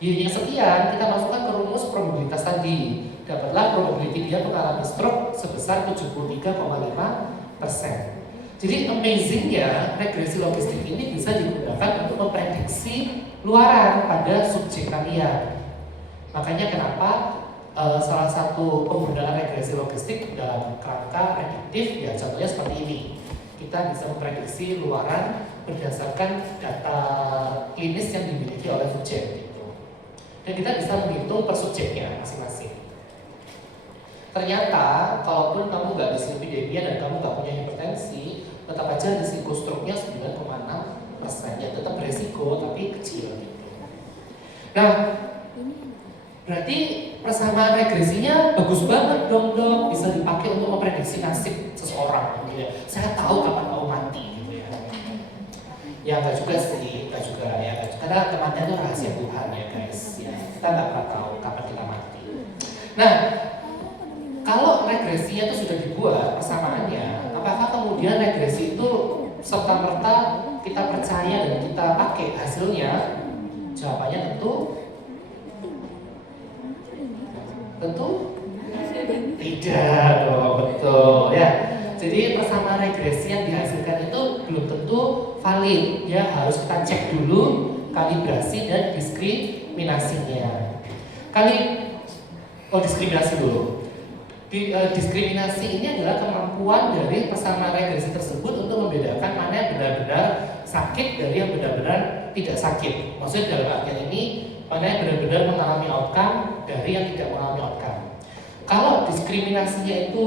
Y-nya sekian kita masukkan ke rumus probabilitas tadi. Dapatlah probability dia mengalami stroke sebesar 73,5%. Jadi amazingnya regresi logistik ini bisa digunakan untuk memprediksi luaran pada subjek kalian. Makanya kenapa salah satu penggunaan regresi logistik dalam kerangka prediktif ya contohnya seperti ini. Kita bisa memprediksi luaran berdasarkan data klinis yang dimiliki oleh subjek gitu. Dan kita bisa menghitung per subjeknya masing-masing. Ternyata kalaupun kamu nggak dislipidemia dan kamu nggak punya hipertensi, tetap aja risiko stroke-nya 9,6%. Ya tetap beresiko tapi kecil gitu. Nah, berarti persamaan regresinya bagus banget dong dok, bisa dipakai untuk memprediksi nasib seseorang gitu ya. Saya tahu kapan mau mati gitu ya. Ya nggak juga sih, nggak juga ya. Karena kematian itu rahasia Tuhan ya guys. Ya, kita nggak pernah tahu kapan kita mati. Nah, kalau regresinya itu sudah dibuat persamaannya, apakah kemudian regresi itu serta-merta kita percaya dan kita pakai hasilnya? Jawabannya tentu tidak dong, betul ya. Jadi persamaan regresi yang dihasilkan itu belum tentu valid ya, harus kita cek dulu kalibrasi dan diskriminasinya. Diskriminasi dulu. Diskriminasi ini adalah kemampuan dari persamaan regresi tersebut untuk membedakan mana yang benar-benar sakit dari yang benar-benar tidak sakit. Maksudnya dalam artian ini mana yang benar-benar mengalami outcome dari yang tidak mengalami outcome. Kalau diskriminasinya itu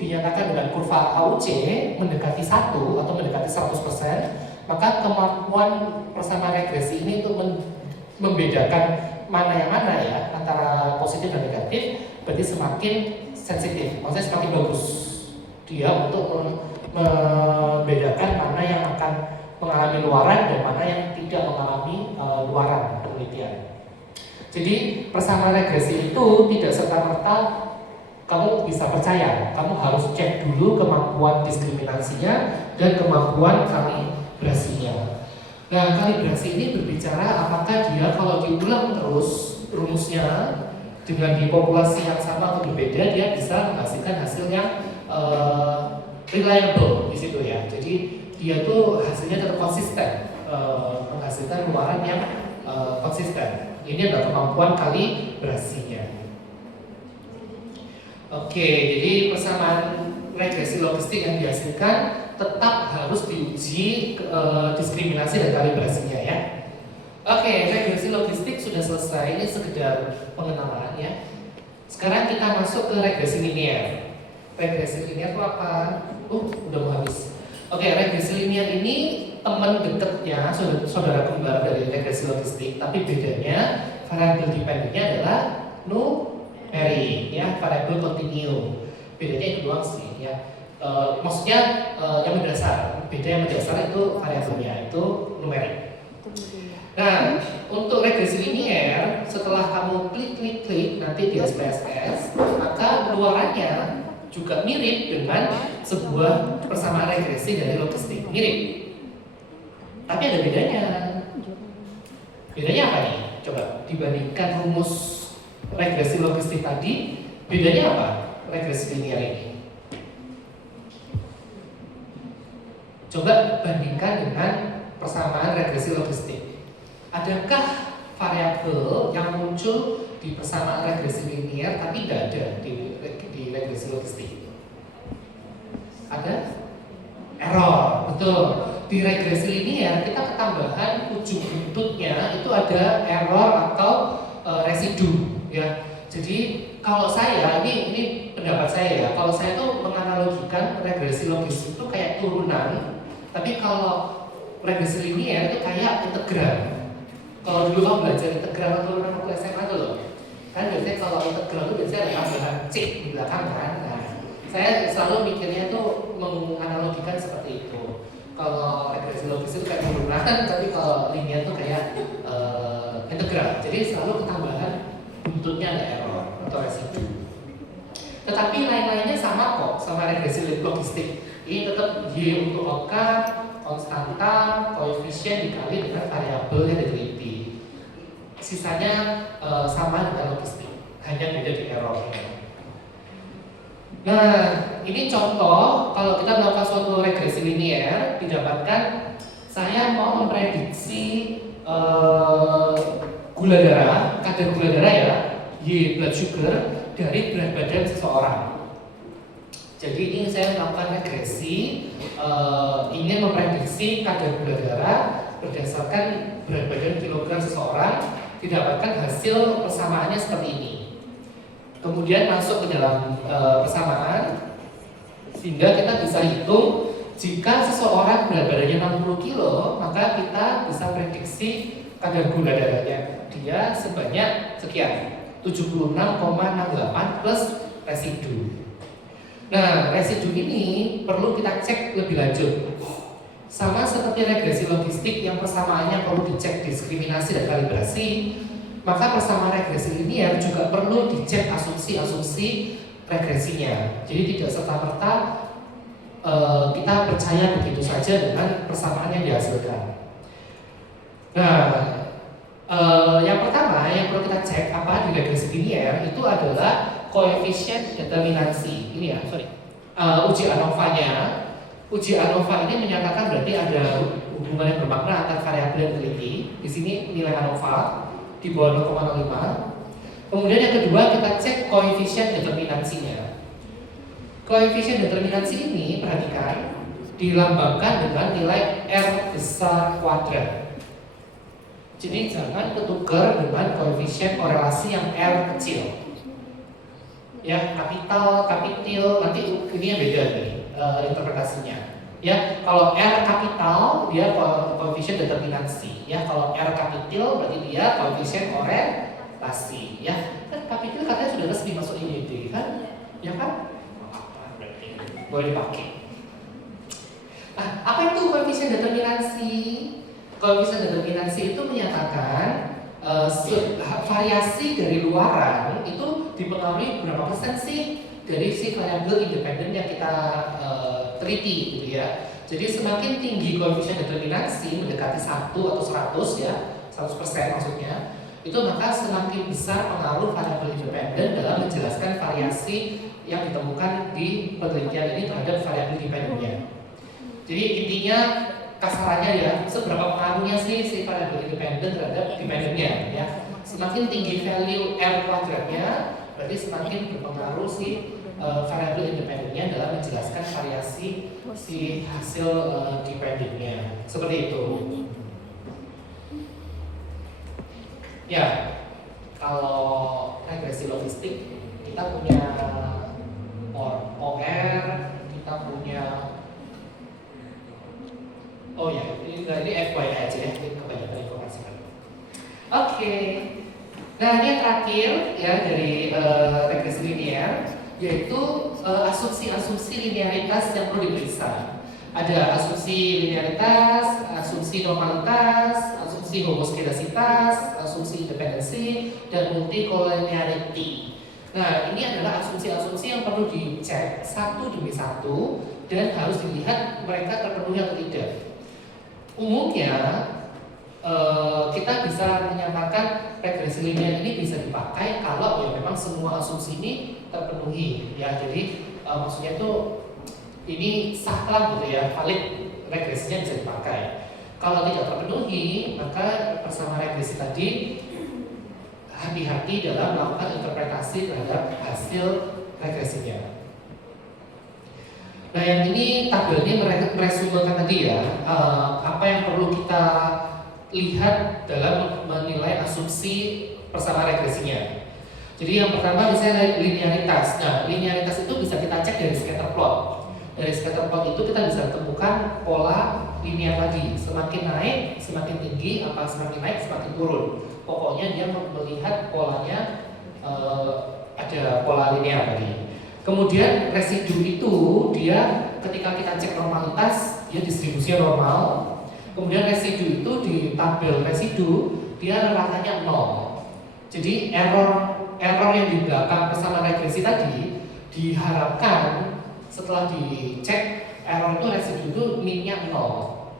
dinyatakan dengan kurva AUC mendekati 1 atau mendekati 100%, maka kemampuan persamaan regresi ini untuk membedakan mana yang mana ya antara positif dan negatif berarti semakin sensitif, maksudnya semakin bagus dia untuk membedakan mana yang akan mengalami luaran dan mana yang tidak mengalami luaran penelitian. Jadi persamaan regresi itu tidak serta-merta kamu bisa percaya, kamu harus cek dulu kemampuan diskriminasinya dan kemampuan kalibrasinya. Nah, kalibrasi ini berbicara apakah dia kalau diulang terus rumusnya dengan di populasi yang sama atau berbeda, dia bisa menghasilkan hasil yang reliable di situ ya. Jadi dia tuh hasilnya tetap konsisten, menghasilkan luaran yang konsisten. Ini adalah kemampuan kalibrasinya. Oke, jadi persamaan regresi logistik yang dihasilkan tetap harus diuji diskriminasi dan kalibrasinya ya. Oke, regresi logistik sudah selesai, ini sekedar pengenalan ya. Sekarang kita masuk ke regresi linear. Regresi linear itu apa? Udah mau habis. Oke, regresi linear ini teman dekatnya, saudara kembar dari regresi logistik, tapi bedanya variabel dependennya adalah numeric ya, variabel continue. Bedanya itu doang sih ya. Maksudnya yang mendasar, beda yang mendasar itu variabelnya itu numerik. Nah, untuk regresi linear, setelah kamu klik nanti di SPSS, maka keluarannya juga mirip dengan sebuah persamaan regresi dari logistik, mirip. Tapi ada bedanya. Bedanya apa nih? Coba dibandingkan rumus regresi logistik tadi, bedanya apa regresi linear ini? Coba bandingkan dengan persamaan regresi logistik. Adakah variabel yang muncul di persamaan regresi linear tapi tidak ada di regresi logistik? Ada? Error, betul. Di regresi linear kita ketambahan ujung buntutnya itu ada error atau residu ya. Jadi kalau saya ini pendapat saya ya, kalau saya tuh menganalogikan regresi logistik itu kayak turunan, tapi kalau regresi linear itu kayak integral. Kalau dulu kamu belajar integral turunan waktu SMA tuh loh, kan biasanya kalau integral itu biasanya ada tambahan C di belakang kan. Nah, saya selalu mikirnya tuh menganalogikan seperti itu. Kalau regresi logistik itu kayak turunan, tapi kalau linear tuh kayak integral. Jadi selalu ketambahan buntutnya ada error atau residu. Tetapi lain-lainnya sama kok, sama regresi logistik. Ini tetap Y untuk oka, konstanta, koefisien dikali dengan variabel yang diteliti. Sisanya sama dengan logistik, hanya beda di errornya. Nah, ini contoh kalau kita melakukan suatu regresi linear, didapatkan saya mau memprediksi gula darah, kadar gula darah ya, Y blood sugar dari berat badan seseorang. Jadi ini saya melakukan regresi, ingin memprediksi kadar gula darah berdasarkan berat badan kilogram seseorang, didapatkan hasil persamaannya seperti ini. Kemudian masuk ke dalam persamaan, sehingga kita bisa hitung jika seseorang berat badannya 60 kilo, maka kita bisa prediksi kadar gula darahnya dia sebanyak sekian, 76,68 plus residu. Nah, residu ini perlu kita cek lebih lanjut. Sama seperti regresi logistik yang persamaannya perlu dicek diskriminasi dan kalibrasi, maka persamaan regresi linear juga perlu dicek asumsi-asumsi regresinya. Jadi tidak serta-merta kita percaya begitu saja dengan persamaan yang dihasilkan. Nah, yang pertama yang perlu kita cek apa di regresi linear itu adalah koefisien determinansi. Ini ya, uji ANOVA-nya. Uji ANOVA ini menyatakan berarti ada hubungan yang bermakna antara variabel yang teliti. Di sini nilai ANOVA di bawah 0,5. Kemudian yang kedua kita cek koefisien determinansinya. Koefisien determinansi ini perhatikan dilambangkan dengan nilai R besar kuadrat. Jadi jangan ketukar dengan koefisien korelasi yang R kecil. Ya, kapital, kapitil, nanti ini yang beda nih interpretasinya. Ya, kalau R kapital dia koefisien determinansi. Ya, kalau R kapitil berarti dia koefisien korelasi. Ya, kan kapitil katanya sudah resmi masuk IED kan? Ya kan? Berarti boleh dipakai. Nah, apa itu koefisien determinansi? Koefisien determinansi itu menyatakan variasi dari luaran itu dipengaruhi berapa persen sih dari si variabel independen yang kita teliti gitu ya. Jadi semakin tinggi koefisien determinansi mendekati 1 atau 100 ya, 100% maksudnya, itu maka semakin besar pengaruh variabel independen dalam menjelaskan variasi yang ditemukan di penelitian ini terhadap variabel dependennya. Jadi intinya kasarannya ya, seberapa pengaruhnya sih si variabel independen terhadap dependennya ya. Semakin tinggi value R kuadratnya, berarti semakin berpengaruh si variabel independennya dalam menjelaskan variasi si hasil dependennya. Seperti itu. Ya, kalau regresi logistik kita punya OR, kita punya ini FYI aja ya, ini kebanyakan informasi. Oke. Nah, ini yang terakhir ya dari regresi linear, yaitu asumsi-asumsi linearitas yang perlu diperiksa. Ada asumsi linearitas, asumsi normalitas, asumsi homoskedasitas, asumsi independensi, dan multicollinearity. Nah, ini adalah asumsi-asumsi yang perlu dicek satu demi satu dan harus dilihat mereka terpenuhi atau tidak. Umumnya kita bisa menyatakan regresi linear ini bisa dipakai kalau ya memang semua asumsi ini terpenuhi ya. Jadi maksudnya itu ini sah lah gitu ya, valid, regresinya bisa dipakai. Kalau tidak terpenuhi, maka bersama regresi tadi hati-hati dalam melakukan interpretasi terhadap hasil regresinya. Nah, yang ini tabel ini meresumekan tadi ya, apa yang perlu kita lihat dalam menilai asumsi bersama regresinya. Jadi yang pertama misalnya linearitas. Nah, linearitas itu bisa kita cek dari scatter plot. Dari scatter plot itu kita bisa temukan pola linear tadi. Semakin naik, semakin tinggi, apa semakin naik, semakin turun. Pokoknya dia melihat polanya ada pola linear tadi. Kemudian residu itu dia ketika kita cek normalitas, dia distribusinya normal. Kemudian residu itu di tabel residu dia ratanya 0. Jadi error yang di belakang bersama regresi tadi diharapkan setelah dicek error itu residu itu min-nya 0.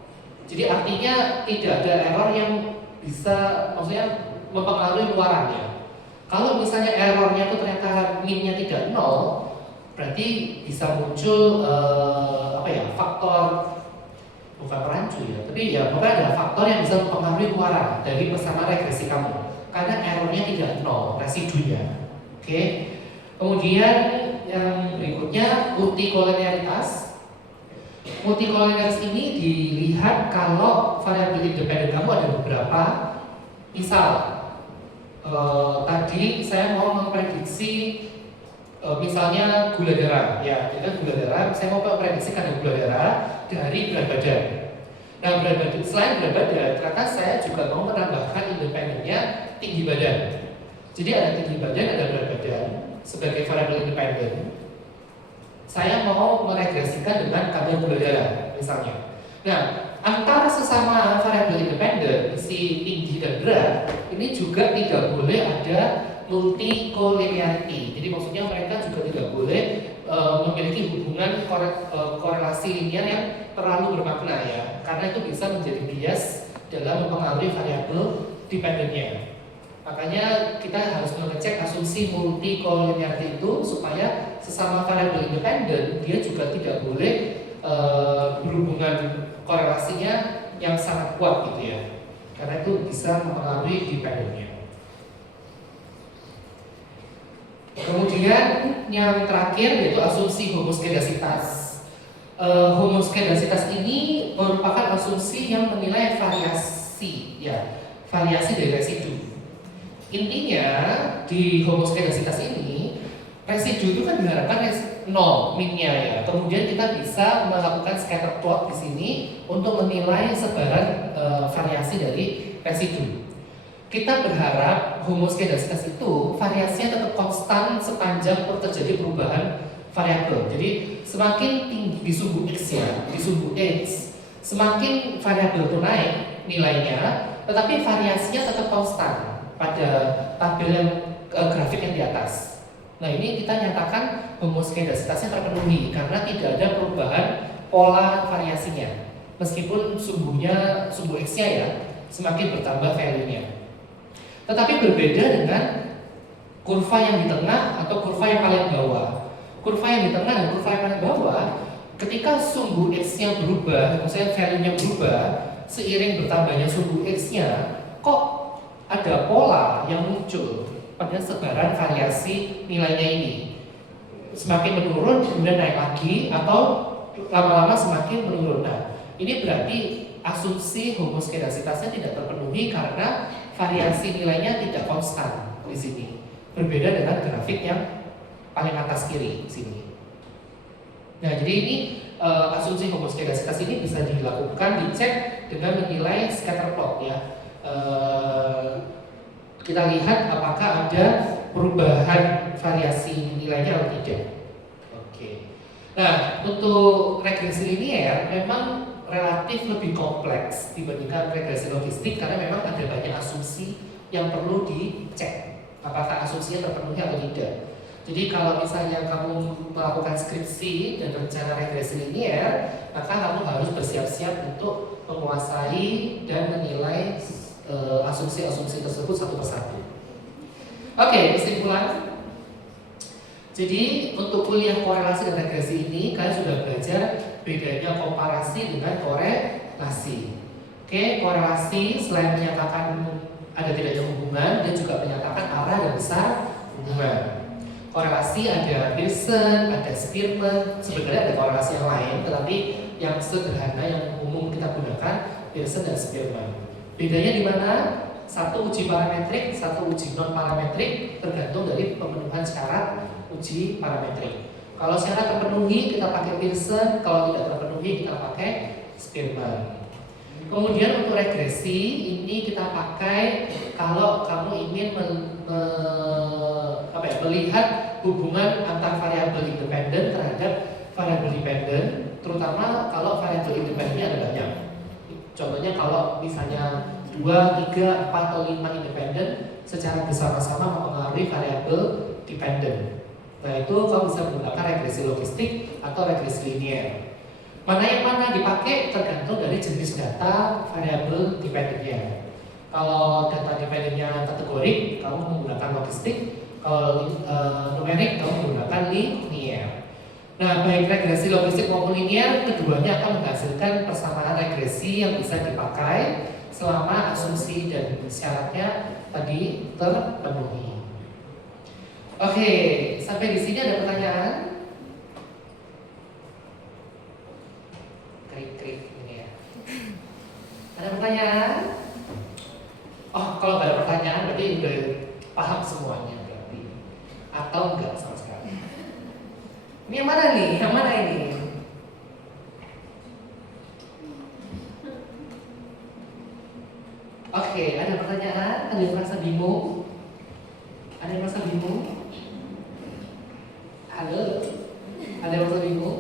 Jadi artinya tidak ada error yang bisa maksudnya mempengaruhi luarannya. Kalau misalnya errornya itu ternyata min-nya tidak 0, berarti bisa muncul faktor bukan perancu ya, tapi ya pokoknya ada faktor yang bisa mempengaruhi luaran dari bersama regresi kamu karena errornya tidak 0 residunya. Oke. Kemudian yang berikutnya multicollinearitas. Multicollinearitas ini dilihat kalau variabel independen kamu ada beberapa. Misal tadi saya mau memprediksi misalnya gula darah, ya, jadi gula darah. Saya mau memprediksi kadar gula darah dari berat badan. Nah, berat badan selain berat badan, ternyata saya juga mau menambahkan independennya tinggi badan. Jadi ada tinggi badan, ada berat badan sebagai variabel independen. Saya mau meregresikan dengan kadar gula darah, misalnya. Nah, antara sesama variabel independen, si tinggi dan berat, ini juga tidak boleh ada multicollinearity. Jadi maksudnya mereka juga tidak boleh memiliki hubungan korelasi linear yang terlalu bermakna ya, karena itu bisa menjadi bias dalam mempengaruhi variabel dependennya. Makanya kita harus mengecek asumsi multicollinearity itu supaya sesama variabel independen dia juga tidak boleh berhubungan korelasinya yang sangat kuat gitu ya, karena itu bisa mempengaruhi dependennya. Kemudian yang terakhir yaitu asumsi homoskedasitas. Homoskedasitas ini merupakan asumsi yang menilai variasi dari residu. Intinya di homoskedasitas ini residu itu kan diharapkan 0 min-nya ya. Kemudian kita bisa melakukan scatter plot di sini untuk menilai sebaran variasi dari residu. Kita berharap homoskedasitas itu variasinya tetap konstan sepanjang terjadi perubahan variabel. Jadi semakin tinggi di sumbu X ya, di sumbu X, semakin variabel itu naik nilainya, tetapi variasinya tetap konstan pada tabel yang grafik yang di atas. Nah, ini kita nyatakan homoskedasitasnya terpenuhi karena tidak ada perubahan pola variasinya. Meskipun sumbu X-nya ya semakin bertambah value-nya. Tetapi berbeda dengan kurva yang di tengah atau kurva yang paling bawah. Kurva yang di tengah dan kurva yang paling bawah, ketika sumbu X-nya berubah, maksudnya value-nya berubah, seiring bertambahnya sumbu X-nya, kok ada pola yang muncul pada sebaran variasi nilainya ini. Semakin menurun kemudian naik lagi atau lama-lama semakin menurun. Nah, ini berarti asumsi homoskedasitasnya tidak terpenuhi karena variasi nilainya tidak konstan di sini. Berbeda dengan grafik yang paling atas kiri sini. Nah, jadi ini asumsi homoskedasitas ini bisa dilakukan dicek dengan menilai scatter plot ya. Kita lihat apakah ada perubahan variasi nilainya atau tidak. Oke. Nah, untuk regresi linear memang relatif lebih kompleks dibandingkan regresi logistik karena memang ada banyak asumsi yang perlu dicek apakah asumsinya terpenuhi atau tidak. Jadi kalau misalnya kamu melakukan skripsi dan rencana regresi linear, maka kamu harus bersiap-siap untuk menguasai dan menilai asumsi-asumsi tersebut satu persatu. Oke, kesimpulan. Jadi untuk kuliah korelasi dan regresi ini kalian sudah belajar bedanya komparasi dengan korelasi. Oke, korelasi selain menyatakan ada tidaknya hubungan, dia juga menyatakan arah dan besar hubungan. Korelasi ada Pearson, ada Spearman, sebenarnya ada korelasi yang lain, tetapi yang sederhana yang umum kita gunakan Pearson dan Spearman. Bedanya di mana? Satu uji parametrik, satu uji non parametrik, tergantung dari pemenuhan syarat uji parametrik. Kalau syarat terpenuhi kita pakai Pearson, kalau tidak terpenuhi kita pakai Spearman. Kemudian untuk regresi ini kita pakai kalau kamu ingin melihat hubungan antar variabel independen terhadap variabel dependen, terutama kalau variabel independennya ada banyak. Contohnya kalau misalnya 2, 3, 4, atau 5 independen secara bersama-sama mempengaruhi variabel dependen. Nah, itu kamu bisa menggunakan regresi logistik atau regresi linear. Mana yang mana dipakai tergantung dari jenis data variabel dependennya. Kalau data dependennya kategorik, kamu menggunakan logistik. Kalau numerik, kamu menggunakan linear. Nah, baik regresi logistik maupun linear, keduanya akan menghasilkan persamaan regresi yang bisa dipakai selama asumsi dan syaratnya tadi terpenuhi. Oke, sampai di sini ada pertanyaan? Krik-krik ini ya. Ada pertanyaan? Oh, kalau nggak ada pertanyaan berarti udah paham semuanya berarti. Atau enggak sama sekali. Ini yang mana nih? Yang mana ini? Oke, ada pertanyaan? Ada yang merasa bingung? Ada yang merasa bingung? Halo? Ada yang merasa bingung?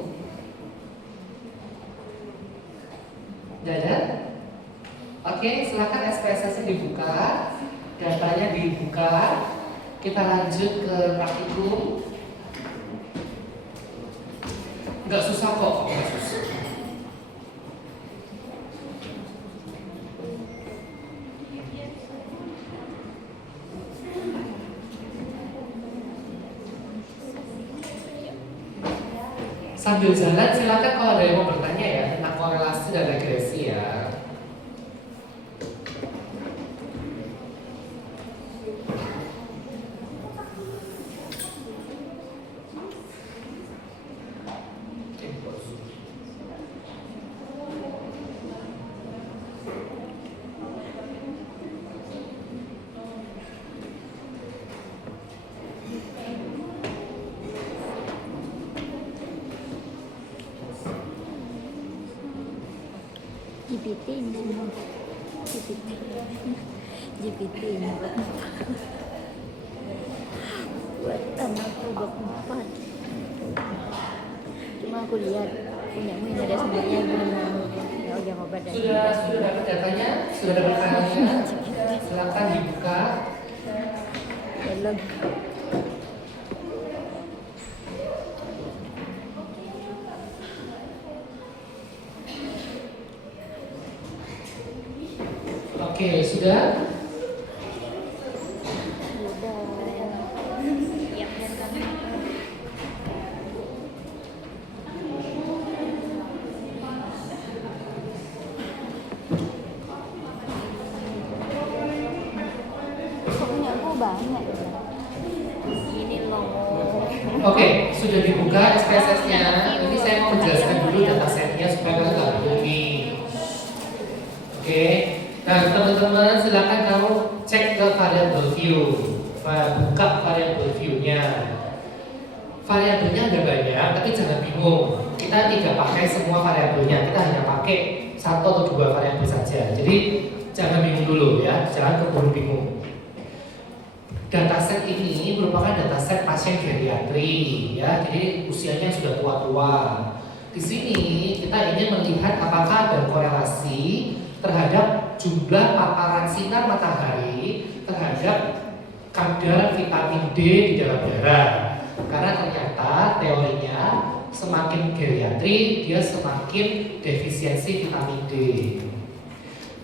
Tidak ada? Oke, silakan SPSS dibuka, datanya dibuka. Kita lanjut ke praktikum. Nggak susah kok, nggak susah. Sambil jalan silakan kalau ada yang mau bertanya ya tentang korelasi dan regresi ya. GPT ini semua GPT ini buat anakku 24. Cuma aku lihat punyamu ini ada sumbernya gimana ya udah ngobat dan Sudah dapat datanya, sudah dapat filenya, silakan dibuka. belum Oke, sudah. kok punya aku banyak Oke, sudah dibuka SPSS-nya. Ini saya mau menjelaskan dulu datasetnya supaya kalian nggak bingung nih. Oke, nah teman-teman silakan kamu cek ke variable view, buka variable view-nya. Variabelnya ada banyak, tapi jangan bingung. Kita tidak pakai semua variabelnya, kita hanya pakai 1 atau 2 variabel saja. Jadi jangan bingung dulu ya, jangan keburu bingung. Dataset ini merupakan dataset pasien geriatri ya, jadi usianya sudah tua-tua. Di sini kita ingin melihat apakah ada korelasi terhadap jumlah paparan sinar matahari terhadap kadar vitamin D di dalam darah. Karena ternyata teorinya semakin geriatri dia semakin defisiensi vitamin D.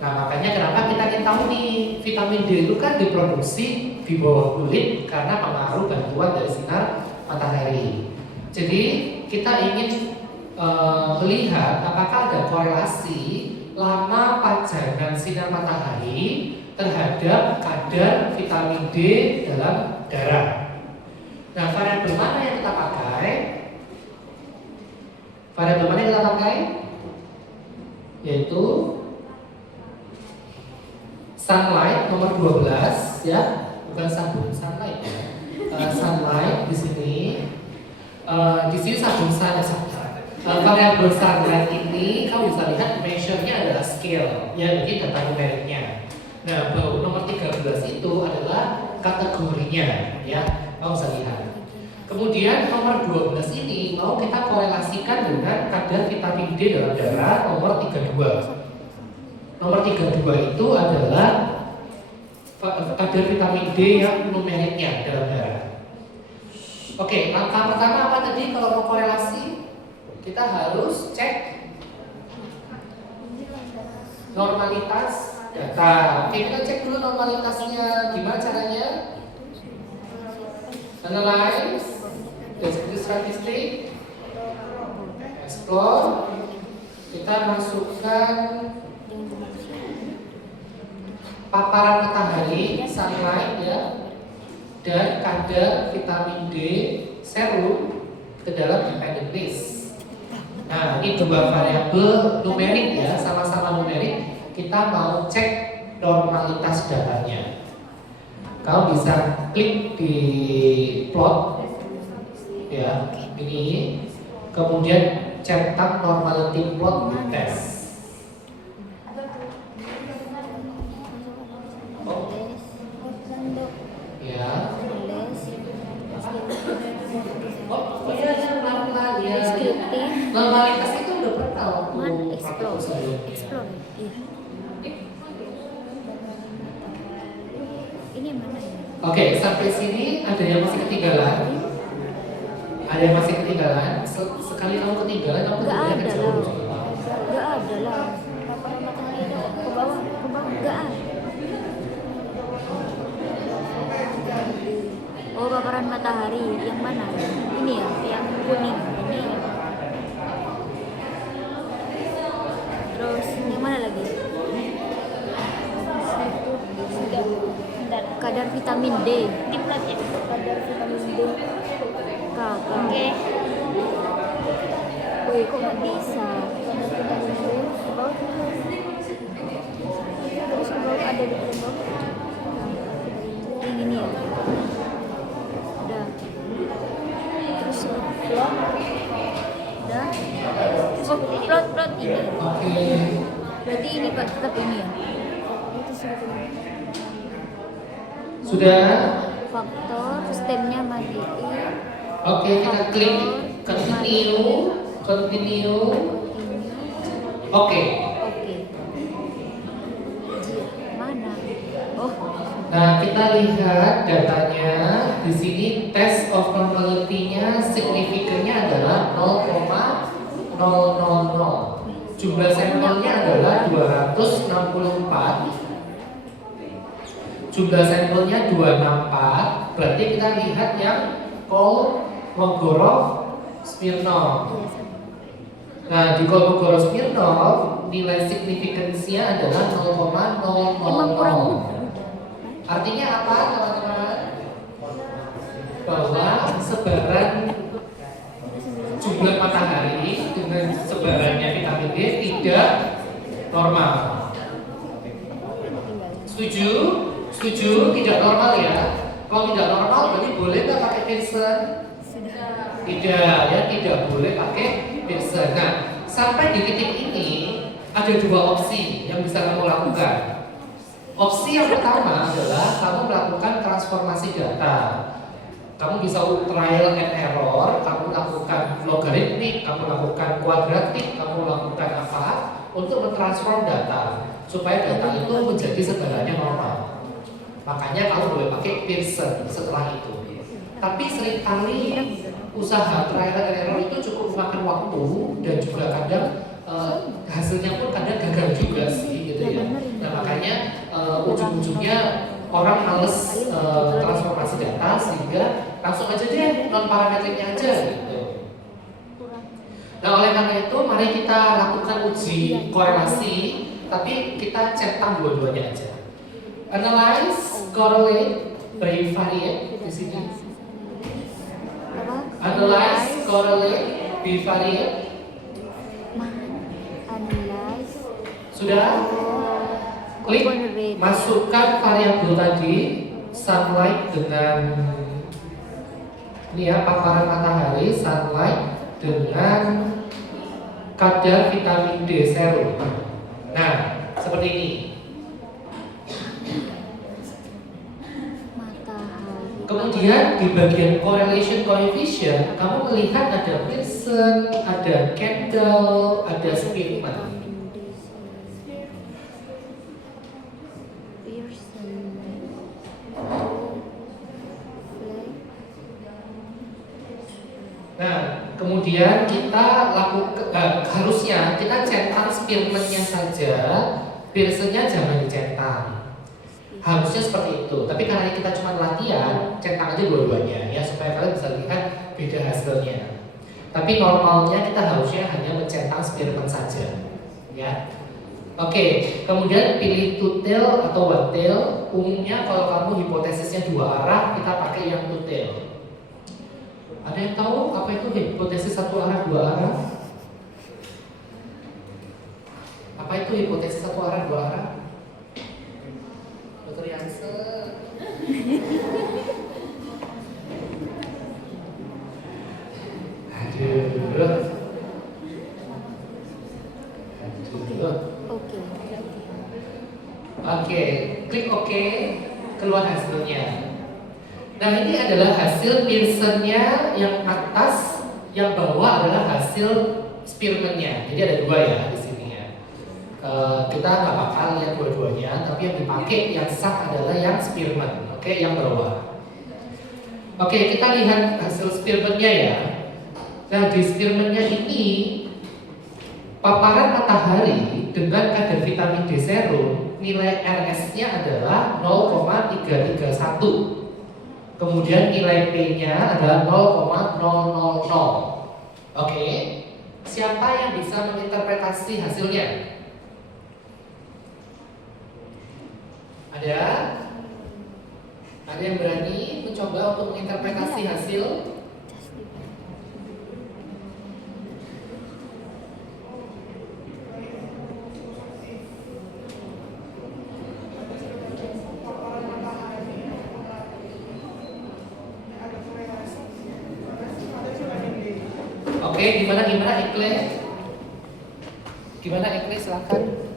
Nah makanya kenapa kita ingin tahu nih, vitamin D itu kan diproduksi di bawah kulit karena pengaruh bantuan dari sinar matahari. Jadi kita ingin melihat apakah ada korelasi lama pajanan sinar matahari terhadap kadar vitamin D dalam darah. Nah variabel mana yang kita pakai? Variabel mana yang kita pakai? Yaitu sunlight nomor 12 ya, bukan sabun sunlight ya. Sunlight di sini, sabun sunlight. Variabel sunlight ini kamu bisa lihat measure-nya adalah scale, ya jadi data numeriknya. Nah, nomor 13 itu adalah kategorinya, ya kamu bisa lihat. Kemudian nomor 12 ini mau kita korelasikan dengan kadar vitamin D dalam darah nomor 32. Nomor 32 itu adalah kadar vitamin D yang numeriknya dalam darah. Oke, langkah pertama apa tadi kalau mau korelasi? Kita harus cek normalitas data. Oke, kita cek dulu normalitasnya. Gimana caranya? Analyze, descriptive statistik, explore. Kita masukkan paparan matahari, sunlight ya, dan kadar vitamin D serum ke dalam dependent list. Nah, ini 2 variabel numerik ya, sama-sama numerik. Kita mau cek normalitas datanya. Kamu bisa klik di plot ya, ini. Kemudian cetak normality plot di test. Ya. Oh iya, pelan-pelan ya. Normalitas itu udah pernah waktu explore. sebelumnya. Iya. Ini yang mana ya? Oke, sampai sini ada yang masih ketinggalan? Ada yang masih ketinggalan? Sekali kamu ketinggalan, kamu Nggak ketinggalan ada jauh. lah. Nggak ada lah. Paparan matahari ada ke bawah, nggak ada. Oh, paparan matahari yang mana? Ini ya, yang kuning. Ini ya. Terus yang mana lagi? Kadar vitamin D. Kadar vitamin D. Kakak. Oke. Wih, kok nggak bisa? Kadar vitamin D. Terus kalau ada di bawah. Yang ini ya. Udah. Terus plot. Udah. Oh, plot ini. Oke. Berarti ini Pak, tetap ini ya. Itu Sudah? faktor sistemnya matiin. Oke, kita klik continue. Oke. Mana? Oh, Nah, kita lihat datanya. Di sini test of normality-nya signifikannya adalah 0,000. Jumlah sampelnya adalah 264. Jumlah sampelnya 264. Berarti kita lihat yang Kolmogorov Smirnov. Nah, di Kolmogorov Smirnov nilai signifikansinya adalah 0,000. Artinya apa, teman-teman? Bahwa sebaran matahari dengan sebarannya vitamin D tidak normal. Setuju? Setuju? Tidak normal ya? Kalau tidak normal berarti boleh nggak pakai Pearson? Tidak ya, tidak boleh pakai Pearson. Nah, sampai di titik ini ada dua opsi yang bisa kamu lakukan. Opsi yang pertama adalah kamu melakukan transformasi data. Kamu bisa trial and error, kamu lakukan logaritmik, kamu lakukan kuadratik, kamu lakukan apa untuk mentransform data supaya data itu menjadi segalanya normal. Makanya kamu boleh pakai Pearson setelah itu. Tapi seringkali usaha trial and error itu cukup memakan waktu dan juga kadang hasilnya pun kadang gagal juga sih gitu ya. Nah makanya ujung-ujungnya orang males transformasi data sehingga langsung aja deh non parametriknya aja gitu. Nah oleh karena itu mari kita lakukan uji korelasi, tapi kita centang dua-duanya aja. Analyze, correlate, bivariate di sini. Analyze, correlate, bivariate. Sudah? Klik masukkan variabel tadi sunlight dengan ini ya, paparan matahari sunlight dengan kadar vitamin D serum. Nah, seperti ini. Kemudian di bagian correlation coefficient kamu melihat ada Pearson, ada Kendall, ada Spearman. Nah, kemudian kita lakukan harusnya kita centang Spearman-nya saja, Pearson-nya jangan dicentang. Harusnya seperti itu. Tapi karena kita cuma latihan, centang aja dua-duanya ya supaya kalian bisa lihat beda hasilnya. Tapi normalnya kita harusnya hanya mencentang Spearman saja, ya. Oke, kemudian pilih two tail atau one tail. Umumnya kalau kamu hipotesisnya dua arah, kita pakai yang two tail. Ada yang tahu apa itu hipotesis satu arah dua arah? Apa itu hipotesis satu arah dua arah? Dokter Yansen. Aduh. Oke, klik OK, keluar hasilnya. Nah ini adalah hasil Pearson-nya yang atas, yang bawah adalah hasil Spearman-nya. Jadi ada dua ya di sini ya. Kita nggak bakal lihat dua-duanya, tapi yang dipakai yang sah adalah yang Spearman. Oke, yang bawah. Oke, kita lihat hasil Spearman-nya ya. Nah di Spearman-nya ini paparan matahari dengan kadar vitamin D serum, nilai RS-nya adalah 0,331. Kemudian nilai P-nya adalah 0,000. Oke, siapa yang bisa menginterpretasi hasilnya? Ada? Ada yang berani mencoba untuk menginterpretasi hasil? Oke, gimana Ikle? Gimana Ikle, silakan.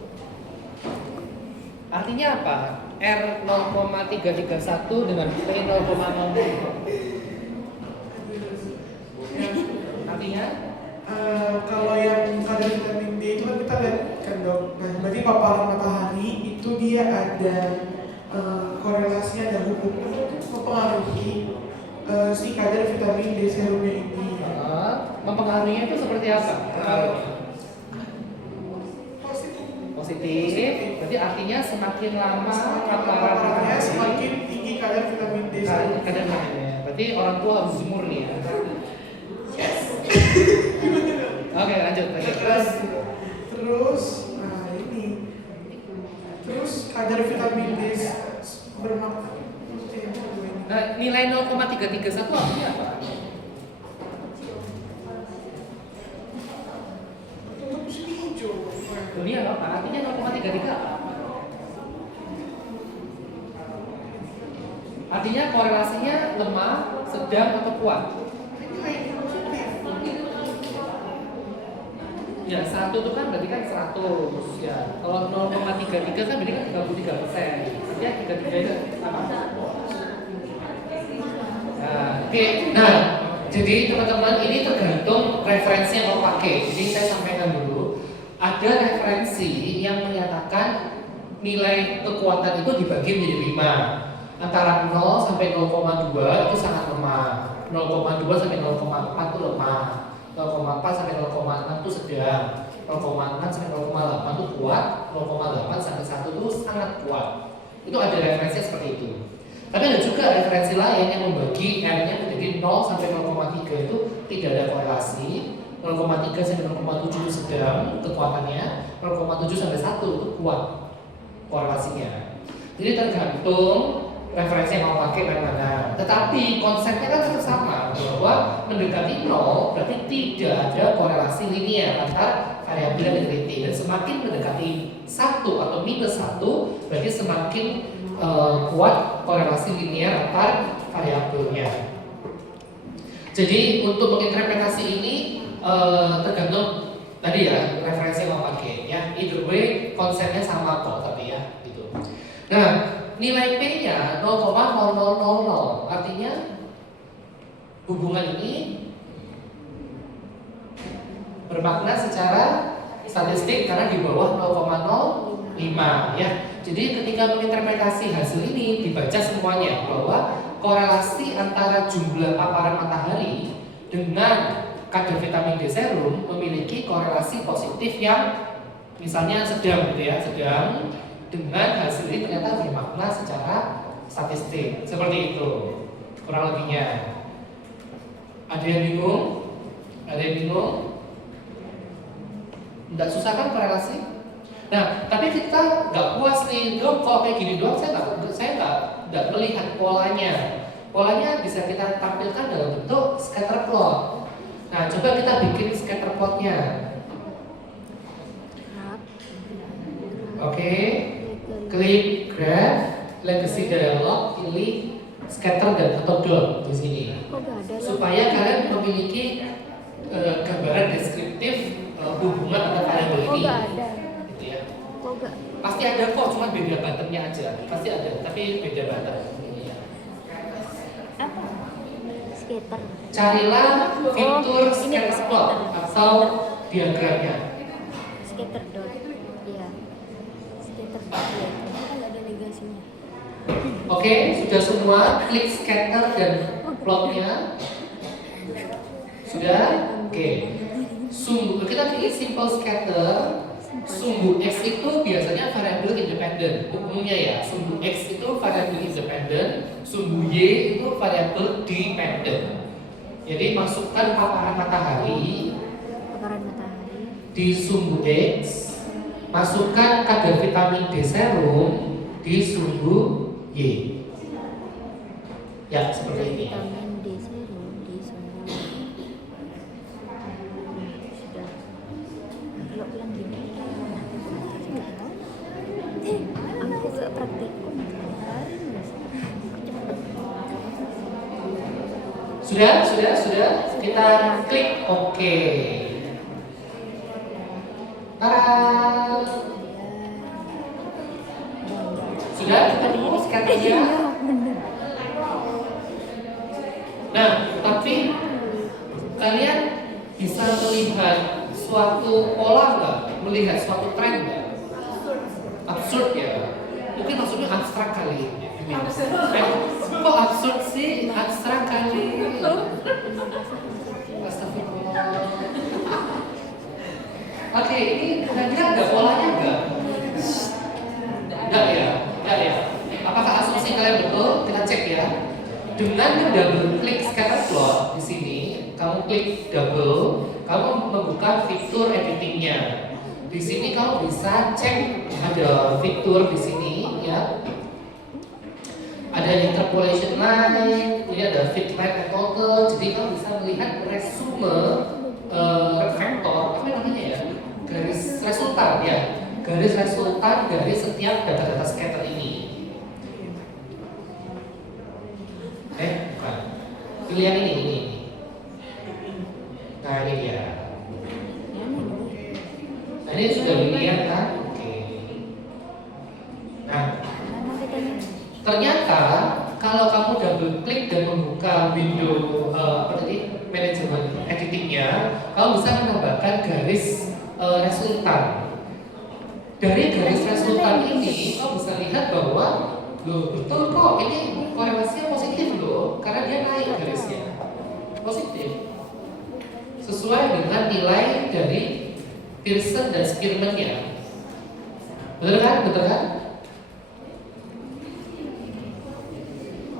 Artinya apa? R 0,331 dengan P 0,0. Artinya? Kalau yang kadar vitamin D itu kan kita lihat kan dok. Nah, berarti paparan matahari itu dia ada korelasinya, ada hubungan untuk mempengaruhi si kadar vitamin D serumnya ini. Mempengaruhinya itu seperti apa? Positif. Berarti artinya semakin lama paparannya semakin tinggi kadar vitamin D. Kadar vitamin. Berarti orang tua harus jemur nih ya. Yes. Oke, lanjut. Terus, nah ini. Terus kadar vitamin D bermakna. Nah, nilai 0,331 artinya apa? korelasinya lemah, sedang, atau kuat? Ya, 1 itu kan berarti kan 100 ya. Kalau 0,33 kan berarti kan 33%. Ya, 33 itu apa? Nah, oke. Nah, jadi teman-teman ini tergantung referensi yang mau pakai. Jadi saya sampaikan dulu. Ada referensi yang menyatakan nilai kekuatan itu dibagi menjadi 5. Antara 0 sampai 0,2 itu sangat lemah. 0,2 sampai 0,4 itu lemah. 0,4 sampai 0,6 itu sedang, 0,6 sampai 0,8 itu kuat, 0,8 sampai 1 itu sangat kuat. Itu ada referensi seperti itu. Tapi ada juga referensi lain yang membagi R-nya menjadi 0 sampai 0,3 itu tidak ada korelasi. 0,3 sampai 0,7 itu sedang kekuatannya, 0,7 sampai 1 itu kuat korelasinya. Jadi tergantung referensi yang mau pakai dari mana. Tetapi konsepnya kan tetap sama, bahwa mendekati 0 berarti tidak ada korelasi linear antara variabel dan derivatif. Dan semakin mendekati 1 atau minus 1 berarti semakin kuat korelasi linear antar variabelnya. Jadi untuk menginterpretasi ini tergantung tadi ya referensi yang mau pakai ya. Either way konsepnya sama kok tapi ya gitu. Nah, nilai P-nya 0,0000 artinya hubungan ini bermakna secara statistik karena di bawah 0,05 ya. Jadi ketika menginterpretasi hasil ini dibaca semuanya bahwa korelasi antara jumlah paparan matahari dengan kadar vitamin D serum memiliki korelasi positif yang misalnya sedang gitu ya, sedang dengan hasil ini ternyata bermakna secara statistik seperti itu kurang lebihnya. Ada yang bingung? Ada yang bingung? Tidak susah kan korelasi? Nah, tapi kita nggak puas nih, dong kalau kayak gini doang saya nggak melihat polanya. Polanya bisa kita tampilkan dalam bentuk scatter plot. Nah, coba kita bikin scatter plotnya. Oke. Klik graph, legacy dialog, pilih scatter dan atau dot di sini. Supaya kalian memiliki gambaran deskriptif hubungan antara variabel ini. Gitu ya. Pasti ada kok, cuma beda buttonnya aja. Pasti ada, tapi beda button. Apa? Scatter. Carilah fitur scatter plot atau diagramnya. Scatter dot. Iya. Scatter dot. Ya. Kan ada negasinya. Oke, sudah semua klik scatter dan plotnya. Sudah? Oke. Sumbu kita pilih simple scatter. Sumbu X itu biasanya variabel independen umumnya ya. Sumbu X itu variabel independen, sumbu Y itu variabel dependen. Jadi masukkan paparan matahari di sumbu X, masukkan kadar vitamin D serum di sumbu Y. Ya, seperti ini. Vitamin D serum di sumbu. Sudah. Kalau bilang gini, aku gak praktikum. Sudah. Kita klik OK. Tada. Sudah ketemu skatenya. Nah, tapi kalian bisa melihat suatu pola nggak? Melihat suatu tren nggak? Absurd ya? Mungkin maksudnya abstrak kali. Kok absurd sih? Abstrak kali. Astagfirullah. Oke, ini kira-kira ada polanya nggak? Enggak ya. Apakah asumsi kalian betul? Kita cek ya. Dengan double klik scatter plot di sini, kamu klik double, kamu membuka fitur editingnya. Di sini kamu bisa cek ada fitur di sini ya. Ada interpolation line, ini ada fit right and total. Jadi kamu bisa melihat resume vektor, apa namanya ya? Garis resultan ya. Garis resultan dari setiap data-data scatter ini. Pilih yang ini. Nah ini dia. Nah ini sudah dilihat kan? Oke. Nah, Mana katanya? ternyata kalau kamu double klik dan membuka window apa tadi manajemen editingnya, kamu bisa menambahkan garis resultan. Dari garis resultan ini, kamu bisa lihat bahwa loh betul kok ini korelasinya positif loh, karena dia naik garisnya positif sesuai dengan nilai dari Pearson dan Spearman-nya. Betul kan? Betul kan?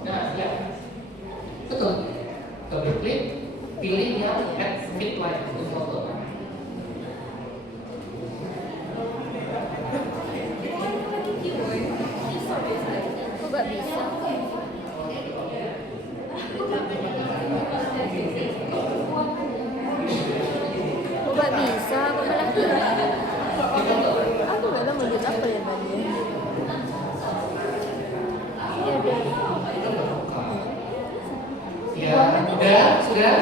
Nah, ya. Betul. Double klik, pilih yang add fit line to photo. Kok gak bisa? Kok gak bisa? Kok malah aku gak tahu lanjut apa ya tadi. Ya udah. Ya, sudah.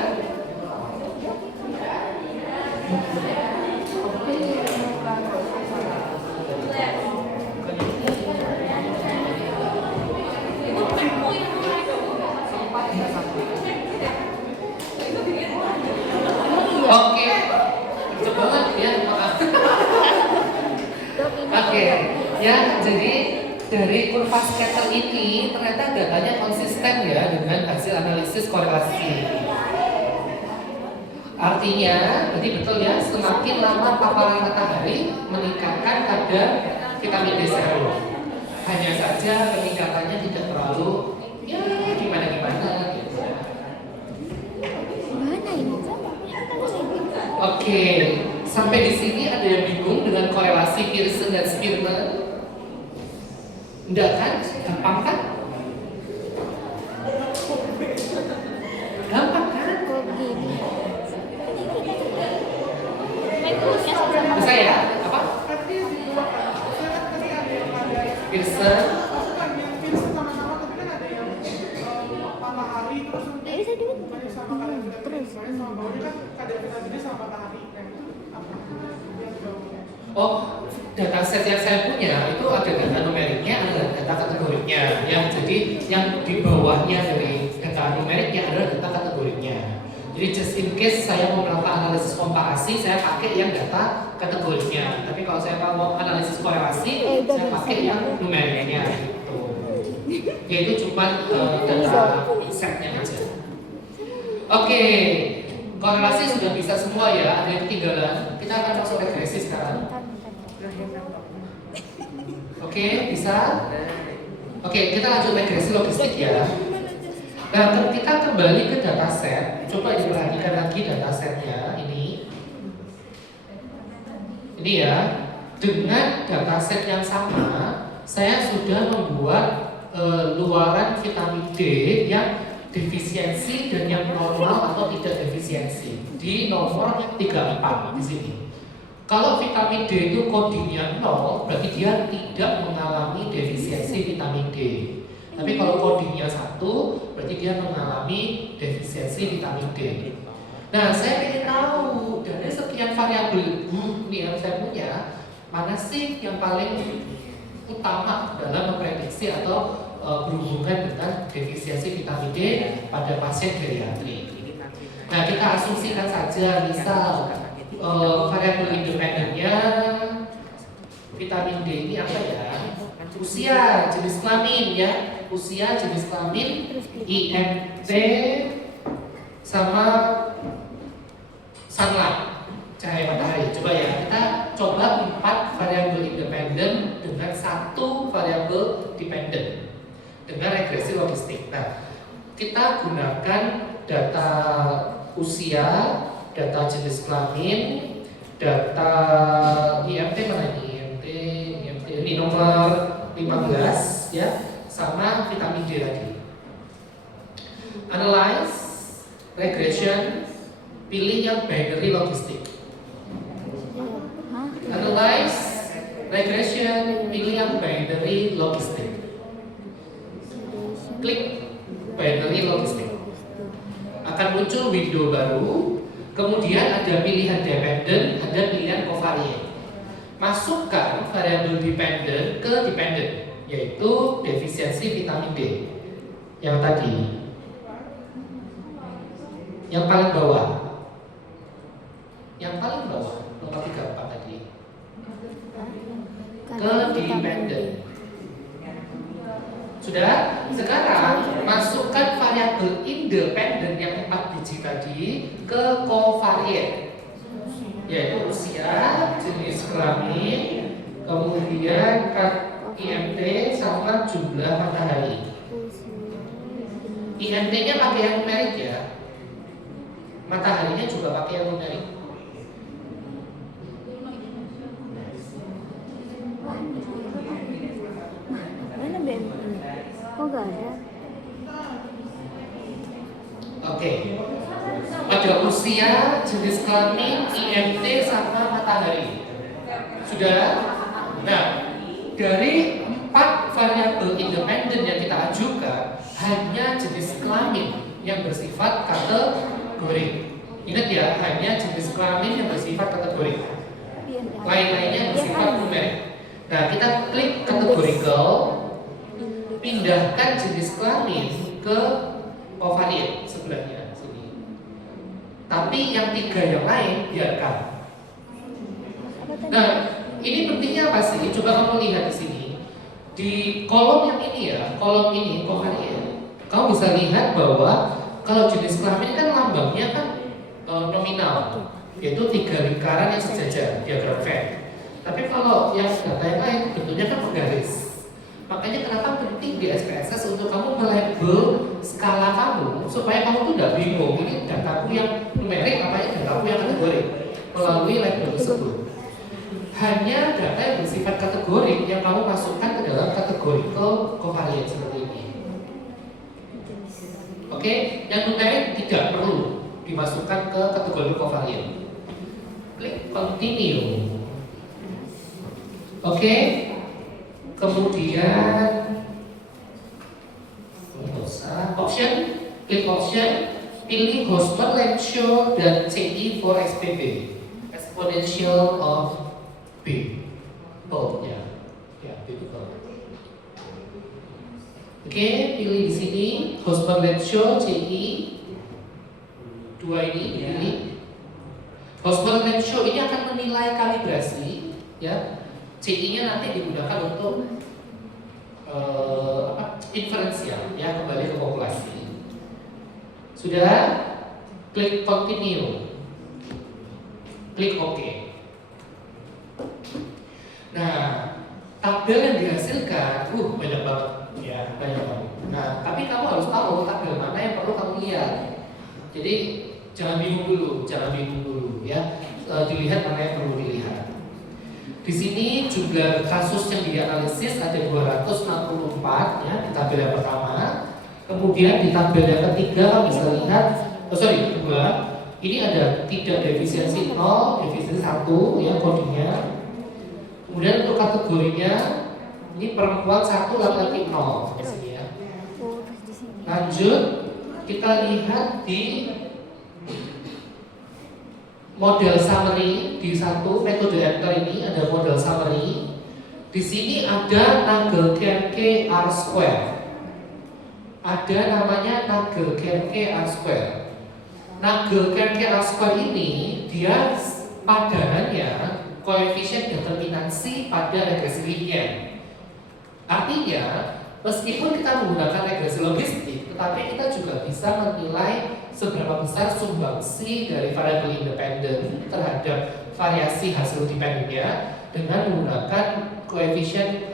Oke, cepet banget ya, maaf. Dok, ini Oke, ya jadi dari kurva scatter ini ternyata datanya konsisten ya dengan hasil analisis korelasi. Artinya, berarti betul ya, semakin lama paparan matahari meningkatkan kadar vitamin D serum. Hanya saja peningkatannya tidak terlalu ya gimana gitu. mana ini? Oke, sampai di sini ada yang bingung dengan korelasi Pearson dan Spearman? Enggak kan? Gampang kan? Gampang kan? Kok gini? Bisa ya? Apa? Tadi dua kan, saya kan tadi ada yang ada Pearson. bukan yang Pearson sama-sama, tapi kan ada yang matahari terus Nggak bisa dulu. bukannya sama kadar vitamin Terus. bukannya sama baunya kan kadar vitaminnya sama matahari kan itu apa yang baunya Oh, dataset yang saya punya itu ada data numeriknya, ada data kategoriknya. Ya, jadi yang di bawahnya dari data numeriknya adalah data kategoriknya. Jadi just in case saya mau melakukan analisis komparasi, saya pakai yang data kategoriknya. Tapi kalau saya mau analisis korelasi, saya pakai yang numeriknya. Gitu. Yaitu cuma data setnya aja. Oke, korelasi sudah bisa semua ya. Ada yang ketinggalan. Kita akan masuk regresi sekarang. Oke, bisa? Oke, kita lanjut regresi logistik ya. Nah, kita kembali ke dataset. Coba diperhatikan lagi datasetnya ini. Ini ya. Dengan dataset yang sama, saya sudah membuat luaran vitamin D yang defisiensi dan yang normal atau tidak defisiensi di nomor 34 di sini. Kalau vitamin D itu codingnya 0, berarti dia tidak mengalami defisiensi vitamin D. Tapi kalau codingnya 1, berarti dia mengalami defisiensi vitamin D. Nah, saya ingin tahu dari sekian variabel ini yang saya punya, mana sih yang paling utama dalam memprediksi atau berhubungan dengan defisiensi vitamin D pada pasien geriatri. Nah, kita asumsikan saja misal variabel independennya vitamin D ini apa ya? Usia, jenis kelamin ya. Usia, jenis kelamin, IMT sama sunlight, cahaya matahari. Coba ya, kita coba 4 variabel independen dengan 1 variabel dependen dengan regresi logistik. Nah, kita gunakan data usia, data jenis kelamin, data IMT mana ini? IMT ini nomor 15 ya, sama vitamin D tadi. Analyze, regression, pilih yang binary logistik. Analyze, regression, pilih yang binary logistik. Klik binary logistik. muncul window baru, kemudian ada pilihan dependent, ada pilihan covariate. Masukkan variabel dependent ke dependent, yaitu defisiensi vitamin D yang tadi, yang paling bawah, nomor 34 tadi, ke dependent. Sudah? Sekarang masukkan variabel independent yang 4 biji tadi ke covariate, yaitu usia, jenis kelamin, kemudian IMT sama jumlah matahari. IMT-nya pakai yang numerik ya, mataharinya juga pakai yang numerik. Mana BMI? Kok gak ada? Oke. Ada usia, jenis kelamin, IMT sama matahari. Sudah? Nah, dari 4 variabel independen yang kita ajukan, hanya jenis kelamin yang bersifat kategorik. Ingat ya, hanya jenis kelamin yang bersifat kategorik. Lain-lainnya bersifat numerik. Nah, kita klik categorical, pindahkan jenis kelamin ke covariate sebelahnya sini. Tapi yang 3 yang lain biarkan. Nah, ini pentingnya apa sih? Coba kamu lihat di sini. Di kolom yang ini ya, kolom ini covariate. Kamu bisa lihat bahwa kalau jenis kelamin kan lambangnya kan nominal, yaitu 3 lingkaran yang sejajar, diagram Venn. Tapi kalau yang data yang lain bentuknya kan bergaris. Makanya kenapa penting di SPSS untuk kamu melabel skala kamu supaya kamu tuh tidak bingung ini dataku yang numerik apa ya dataku yang kategorik melalui label tersebut. Hanya data yang bersifat kategorik yang kamu masukkan ke dalam categorical covariate seperti ini. Oke, yang numerik tidak perlu dimasukkan ke kategori covariate. Klik continue. Oke, kemudian option, klik option, pilih Hosmer, Lenshaw, dan CI for SPB, exponential of B, ya, betul. Oke, pilih di sini Hosmer, Lenshaw, CI, 2 ini pilih. Hosmer, Lenshaw ini akan menilai kalibrasi, ya. CI-nya nanti digunakan untuk inferensial, ya, kembali ke populasi. Sudah? Klik continue, klik OK. Nah, tabel yang dihasilkan, banyak banget, ya, banyak banget. Nah, tapi kamu harus tahu tabel mana yang perlu kamu lihat. Jadi jangan bingung dulu, ya. Dilihat mana yang perlu dilihat. Di sini juga kasus yang dianalisis ada 264 ya di tabel yang pertama. Kemudian di tabel yang ketiga kamu bisa lihat, kedua, ini ada tidak defisiensi 0, defisiensi 1 ya kodenya. Kemudian untuk kategorinya ini perempuan 1, laki-laki 0 di sini ya. Lanjut kita lihat di model summary di satu metode enter ini ada model summary. Di sini ada Nagelkerke R-square. Ada namanya Nagelkerke R-square. Nagelkerke R-square ini dia padanannya koefisien determinansi pada regresi linier. Artinya meskipun kita menggunakan regresi logistik, tetapi kita juga bisa menilai seberapa besar sumbangsi dari variabel independen terhadap variasi hasil dependennya dengan menggunakan koefisien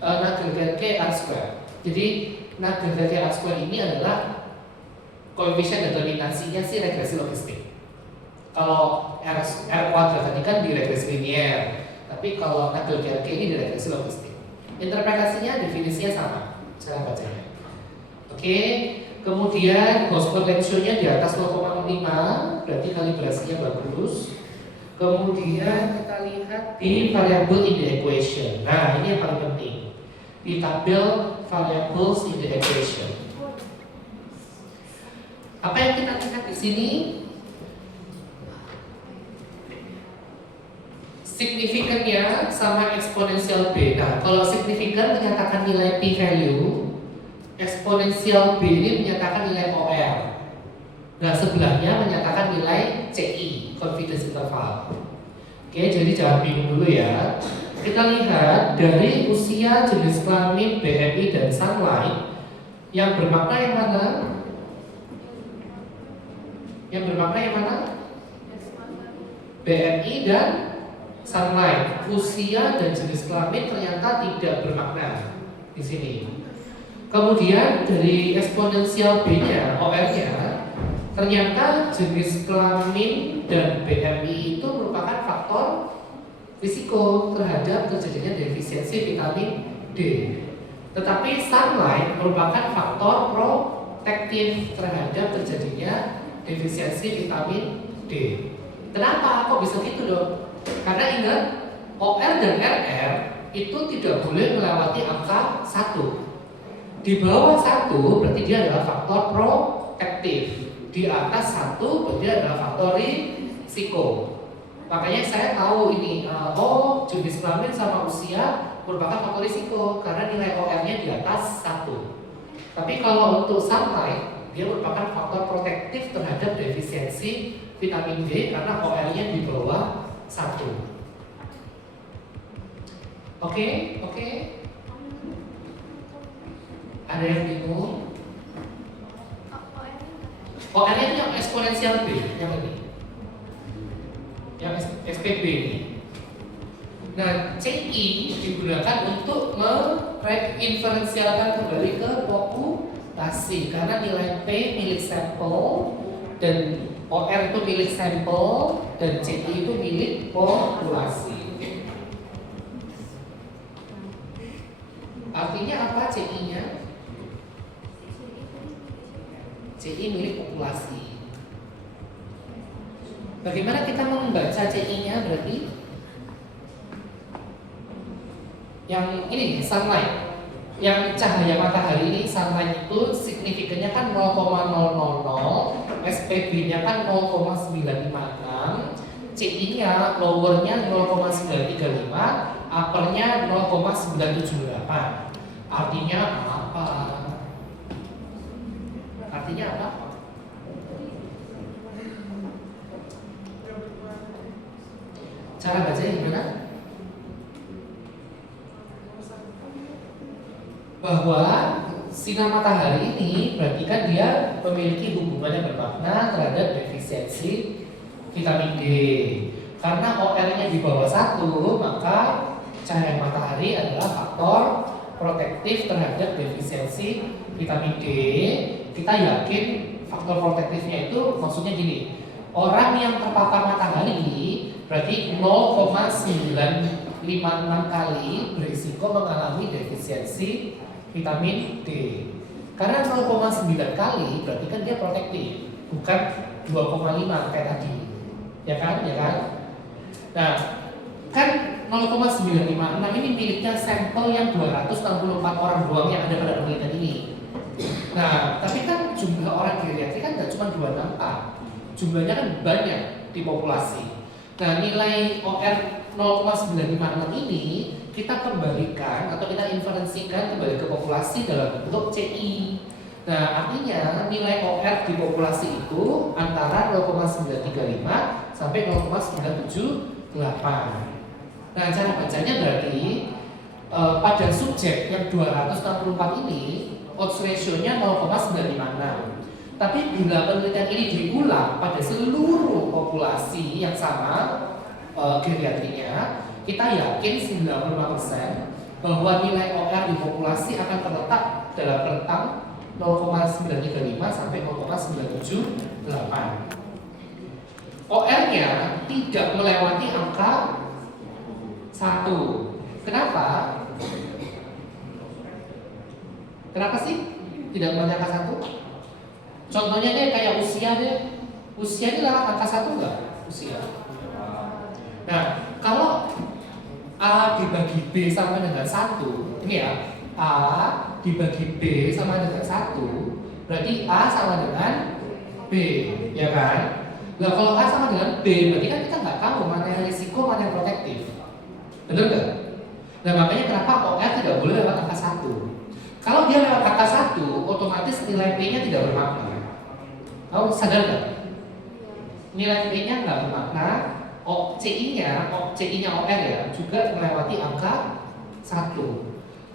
Nagelkerke R-square. Jadi Nagelkerke R-square ini adalah koefisien determinansinya si regresi logistik. Kalau R kuadrat tadi kan di regresi linier, tapi kalau Nagelkerke ini di regresi logistik. Interpretasinya, definisinya sama, cara bacanya. Oke. Kemudian Hosmer Lenshaw-nya di atas 0,5, berarti kalibrasinya bagus. Kemudian kita lihat di variable in the equation. Nah, ini yang paling penting. Di tabel variables in the equation. Apa yang kita lihat di sini? Signifikannya sama eksponensial B. Nah, kalau signifikan menyatakan nilai p-value, eksponensial B ini menyatakan nilai OR. Nah, sebelahnya menyatakan nilai CI, confidence interval. Oke, jadi jangan bingung dulu ya. Kita lihat dari usia, jenis kelamin, BMI, dan sunlight, yang bermakna yang mana? Yang bermakna yang mana? BMI dan sunlight. Usia dan jenis kelamin ternyata tidak bermakna di sini. Kemudian dari eksponensial B-nya, OR-nya, ternyata jenis kelamin dan BMI itu merupakan faktor risiko terhadap terjadinya defisiensi vitamin D. Tetapi sunlight merupakan faktor protektif terhadap terjadinya defisiensi vitamin D. Kenapa? Kok bisa gitu dong? Karena ingat, OR dan RR itu tidak boleh melewati angka 1. Di bawah 1 berarti dia adalah faktor protektif. Di atas 1 berarti adalah faktor risiko. Makanya saya tahu ini, jenis kelamin sama usia merupakan faktor risiko karena nilai OR-nya di atas 1. Tapi kalau untuk sunlight, dia merupakan faktor protektif terhadap defisiensi vitamin D karena OR-nya di bawah 1. Oke. Ada yang bingung? OR-nya itu yang eksponensial B, yang ini. Yang SPB ini. Nah, CI digunakan untuk mereinferensialkan kembali ke populasi karena nilai P milik sampel dan OR itu milik sampel dan CI itu milik populasi. Artinya apa CI-nya? CI milik populasi. Bagaimana kita membaca CI-nya berarti? Yang ini sunlight, yang cahaya matahari ini sunlight itu signifikannya kan 0,000, SPB-nya kan 0,956, CI-nya lowernya 0,935, uppernya 0,978. Artinya apa? Artinya apa? Cara bacanya gimana? Bahwa sinar matahari ini berarti kan dia memiliki hubungan yang bermakna terhadap defisiensi vitamin D. Karena OR-nya di bawah 1, maka cahaya matahari adalah faktor protektif terhadap defisiensi vitamin D. Kita yakin faktor protektifnya itu maksudnya gini, orang yang terpapar matahari berarti 0,956 kali berisiko mengalami defisiensi vitamin D. Karena 0,9 kali berarti kan dia protektif, bukan 2,5 kayak tadi. Ya kan? Nah, kan 0,956 ini miliknya sampel yang 264 orang doang yang ada pada penelitian ini. Nah, tapi kan jumlah orang geriatrik kan nggak cuma 264, jumlahnya kan banyak di populasi. Nah, nilai OR 0,956 ini kita kembalikan atau kita inferensikan kembali ke populasi dalam bentuk CI. Nah, artinya nilai OR di populasi itu antara 0,935 sampai 0,978. Nah, cara bacanya berarti pada subjek yang 264 ini odds ratio-nya 0,956. Tapi bila penelitian ini diulang pada seluruh populasi yang sama geriatrinya, kita yakin 95% bahwa nilai OR di populasi akan terletak dalam rentang 0,935 sampai 0,978. OR-nya tidak melewati angka 1. Kenapa? Kenapa sih tidak melewati angka 1? Contohnya deh kayak usia deh. Usia ini lewat angka 1 enggak? Usia. Nah, kalau A dibagi B sama dengan 1, ini ya, A dibagi B sama dengan 1, berarti A sama dengan B, ya kan? Nah kalau A sama dengan B, berarti kan kita nggak tahu mana yang risiko, mana yang protektif. Benar nggak? Nah makanya kenapa OR tidak boleh lewat angka 1. Kalau dia lewat angka 1, otomatis nilai P-nya tidak bermakna. Tahu sadar nggak? Nilai P-nya nggak bermakna. CI-nya OR ya juga melewati angka 1.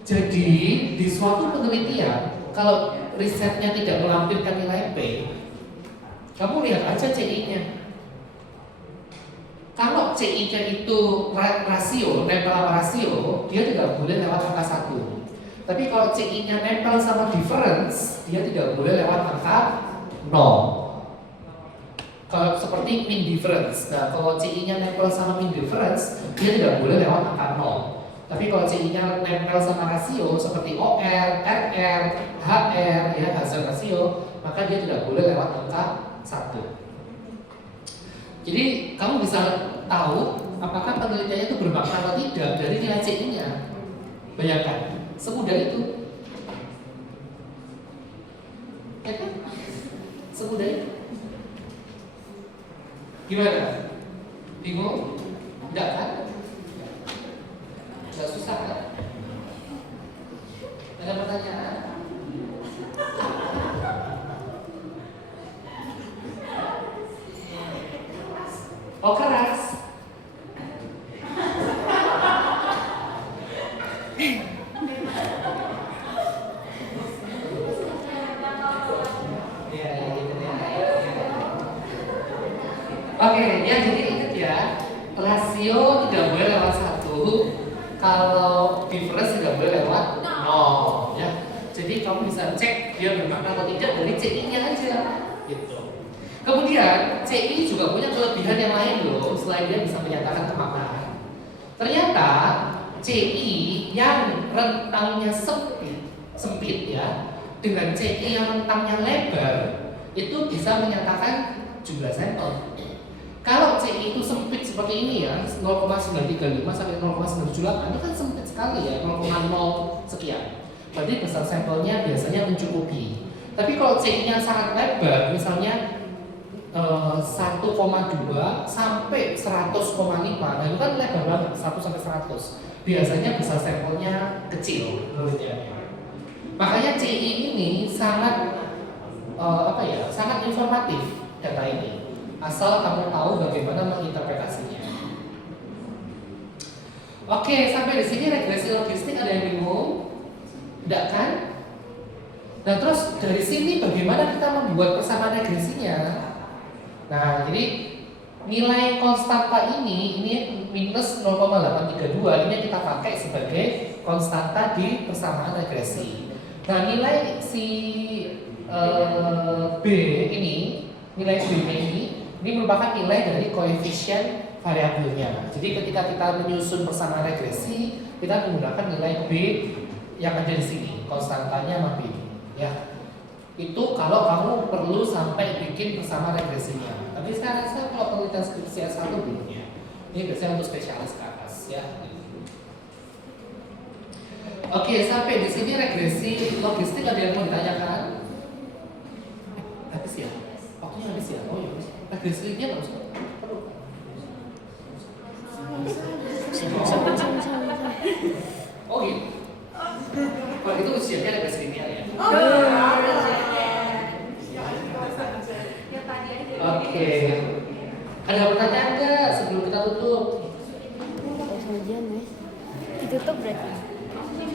Jadi di suatu penelitian kalau risetnya tidak melampirkan nilai P, kamu lihat aja CI-nya. Kalau CI-nya itu rasio, nempel sama rasio, dia tidak boleh lewat angka 1. Tapi kalau CI-nya nempel sama difference, dia tidak boleh lewat angka 0. Kalau seperti mean difference, nah kalau CI-nya nempel sama mean difference, dia tidak boleh lewat angka 0. Tapi kalau CI-nya nempel sama rasio seperti OR, RR, HR, ya hazard rasio, maka dia tidak boleh lewat angka 1. Jadi kamu bisa tahu apakah penelitiannya itu bermakna atau tidak dari nilai CI-nya. Bayangkan, semudah itu. Ya kan? Semudah itu. Gimana? Bingung? Enggak kan? Enggak susah kan? Ada pertanyaan? Oh keras. Oke, ya jadi ingat ya, rasio tidak boleh lewat 1, kalau difference tidak boleh lewat 0 ya. Jadi kamu bisa cek dia bermakna atau tidak dari CI-nya aja gitu. Kemudian CI juga punya kelebihan yang lain loh, selain dia bisa menyatakan kemaknaan. Ternyata CI yang rentangnya sempit ya, dengan CI yang rentangnya lebar itu bisa menyatakan jumlah sampel. Kalau CI itu sempit seperti ini ya, 0,935 sampai 0,978 itu kan sempit sekali ya, 0,0 sekian. Berarti besar sampelnya biasanya mencukupi. Tapi kalau CI-nya sangat lebar, misalnya 1,2 sampai 100,5, nah itu kan lebar banget, 1 sampai 100. Biasanya besar sampelnya kecil penelitiannya. Makanya CI ini sangat sangat informatif data ini. Asal kamu tahu bagaimana menginterpretasinya. Oke, sampai di sini regresi logistik ada yang bingung? Tidak kan? Nah terus dari sini bagaimana kita membuat persamaan regresinya? Nah jadi nilai konstanta ini minus 0,832 ini kita pakai sebagai konstanta di persamaan regresi. Nah nilai si B ini, nilai B ini merupakan nilai dari koefisien variabelnya. Jadi ketika kita menyusun persamaan regresi, kita menggunakan nilai B yang ada di sini, konstantanya sama B. Ya, itu kalau kamu perlu sampai bikin persamaan regresinya. Tapi saya rasa kalau penelitian skripsi S1 belum ya. Ini biasanya untuk spesialis ke atas ya. Oke, sampai di sini regresi logistik ada yang mau ditanyakan? Habis ya? Waktunya habis ya? Oh iya. Regresinya nggak usah. Oh gitu. Kalau itu usianya regresi linear ya. Oke. Ada pertanyaan nggak sebelum kita tutup? Ditutup berarti.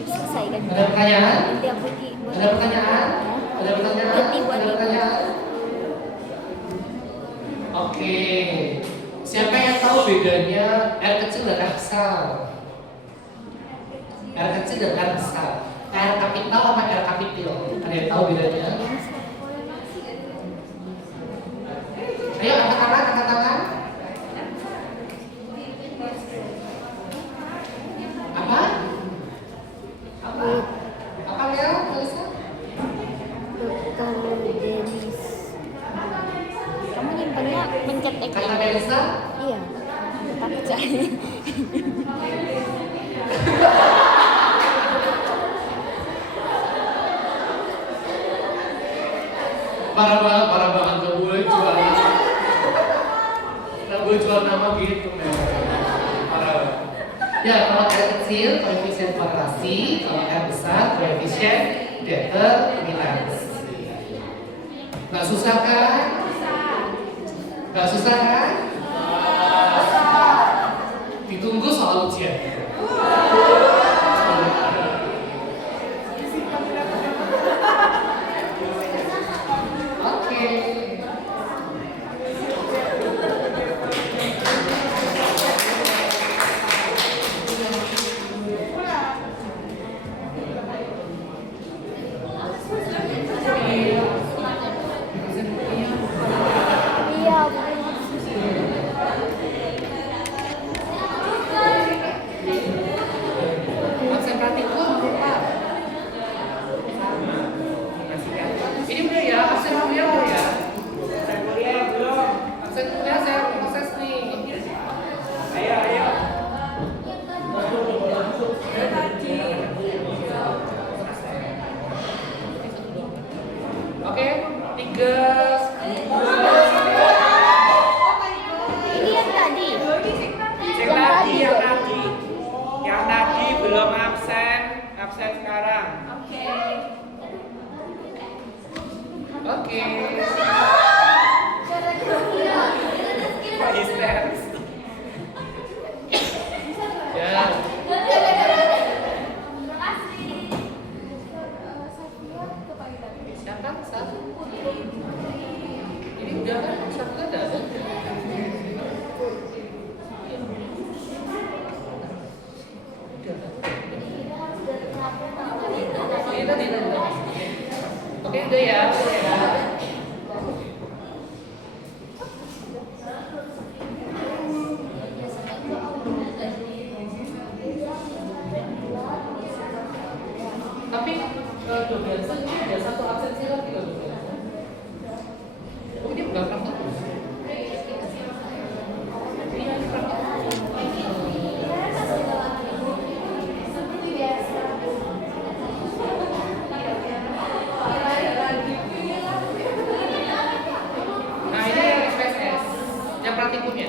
Selesai kan? Ada pertanyaan? Nanti aku Ada pertanyaan? Ada pertanyaan? Ada pertanyaan? Oke. Siapa yang tahu bedanya R kecil dan R besar? R kecil dan R besar. R kapital sama R kapital. Ada yang tahu bedanya? Ayo angkat tangan, angkat tangan. Apa? Apa? Apa Leo? Melissa? Dokter Denis. Kamu nyimpennya pencet X. Kata Melissa? Iya. Takut saya. Parah banget ke gue. Ya, kalau R kecil, koefisien korelasi. Kalau R besar, koefisien determinasi. Nggak susah kan? Nggak susah kan? Ditunggu soal ujian. Oke. Iya. Absen praktikum lupa. Ini udah ya, absen kuliah udah ya. Absen kuliah saya proses nih. Oke, 3. Ini yang tadi. Yang tadi belum absen sekarang. Oke. Pak histeris. Ya. Siapa? Satu. Ini udah kan? Satu kan ada. Ini tadi. Oke, udah ya. Tapi 12 ini ada satu absensi lagi loh. Oh, ini bukan praktikum. Iya, ini praktikum. Nah, ini yang SPSS, yang praktikumnya.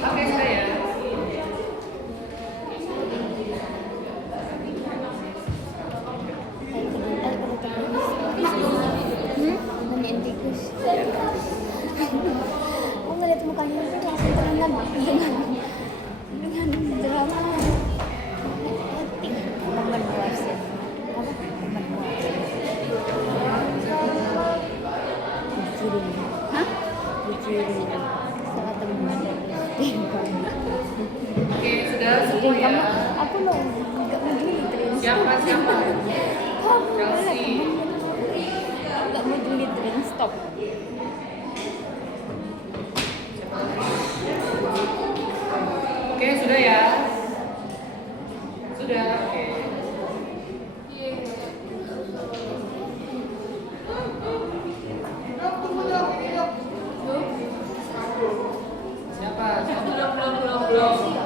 Oke, sudah ya. Nanyain tikus. Aku ngeliat mukanya itu langsung teringat dengan drama acting teman wasit. Apa teman wasit? Dikirim. Hah? Dikirim. Salah teman acting. Oke, sudah semua ya. Aku lo nggak mau julid. Siapa? Chelsea. Nggak mau julid dan stop. Oke, sudah ya. Sudah, oke. Siapa? Belum.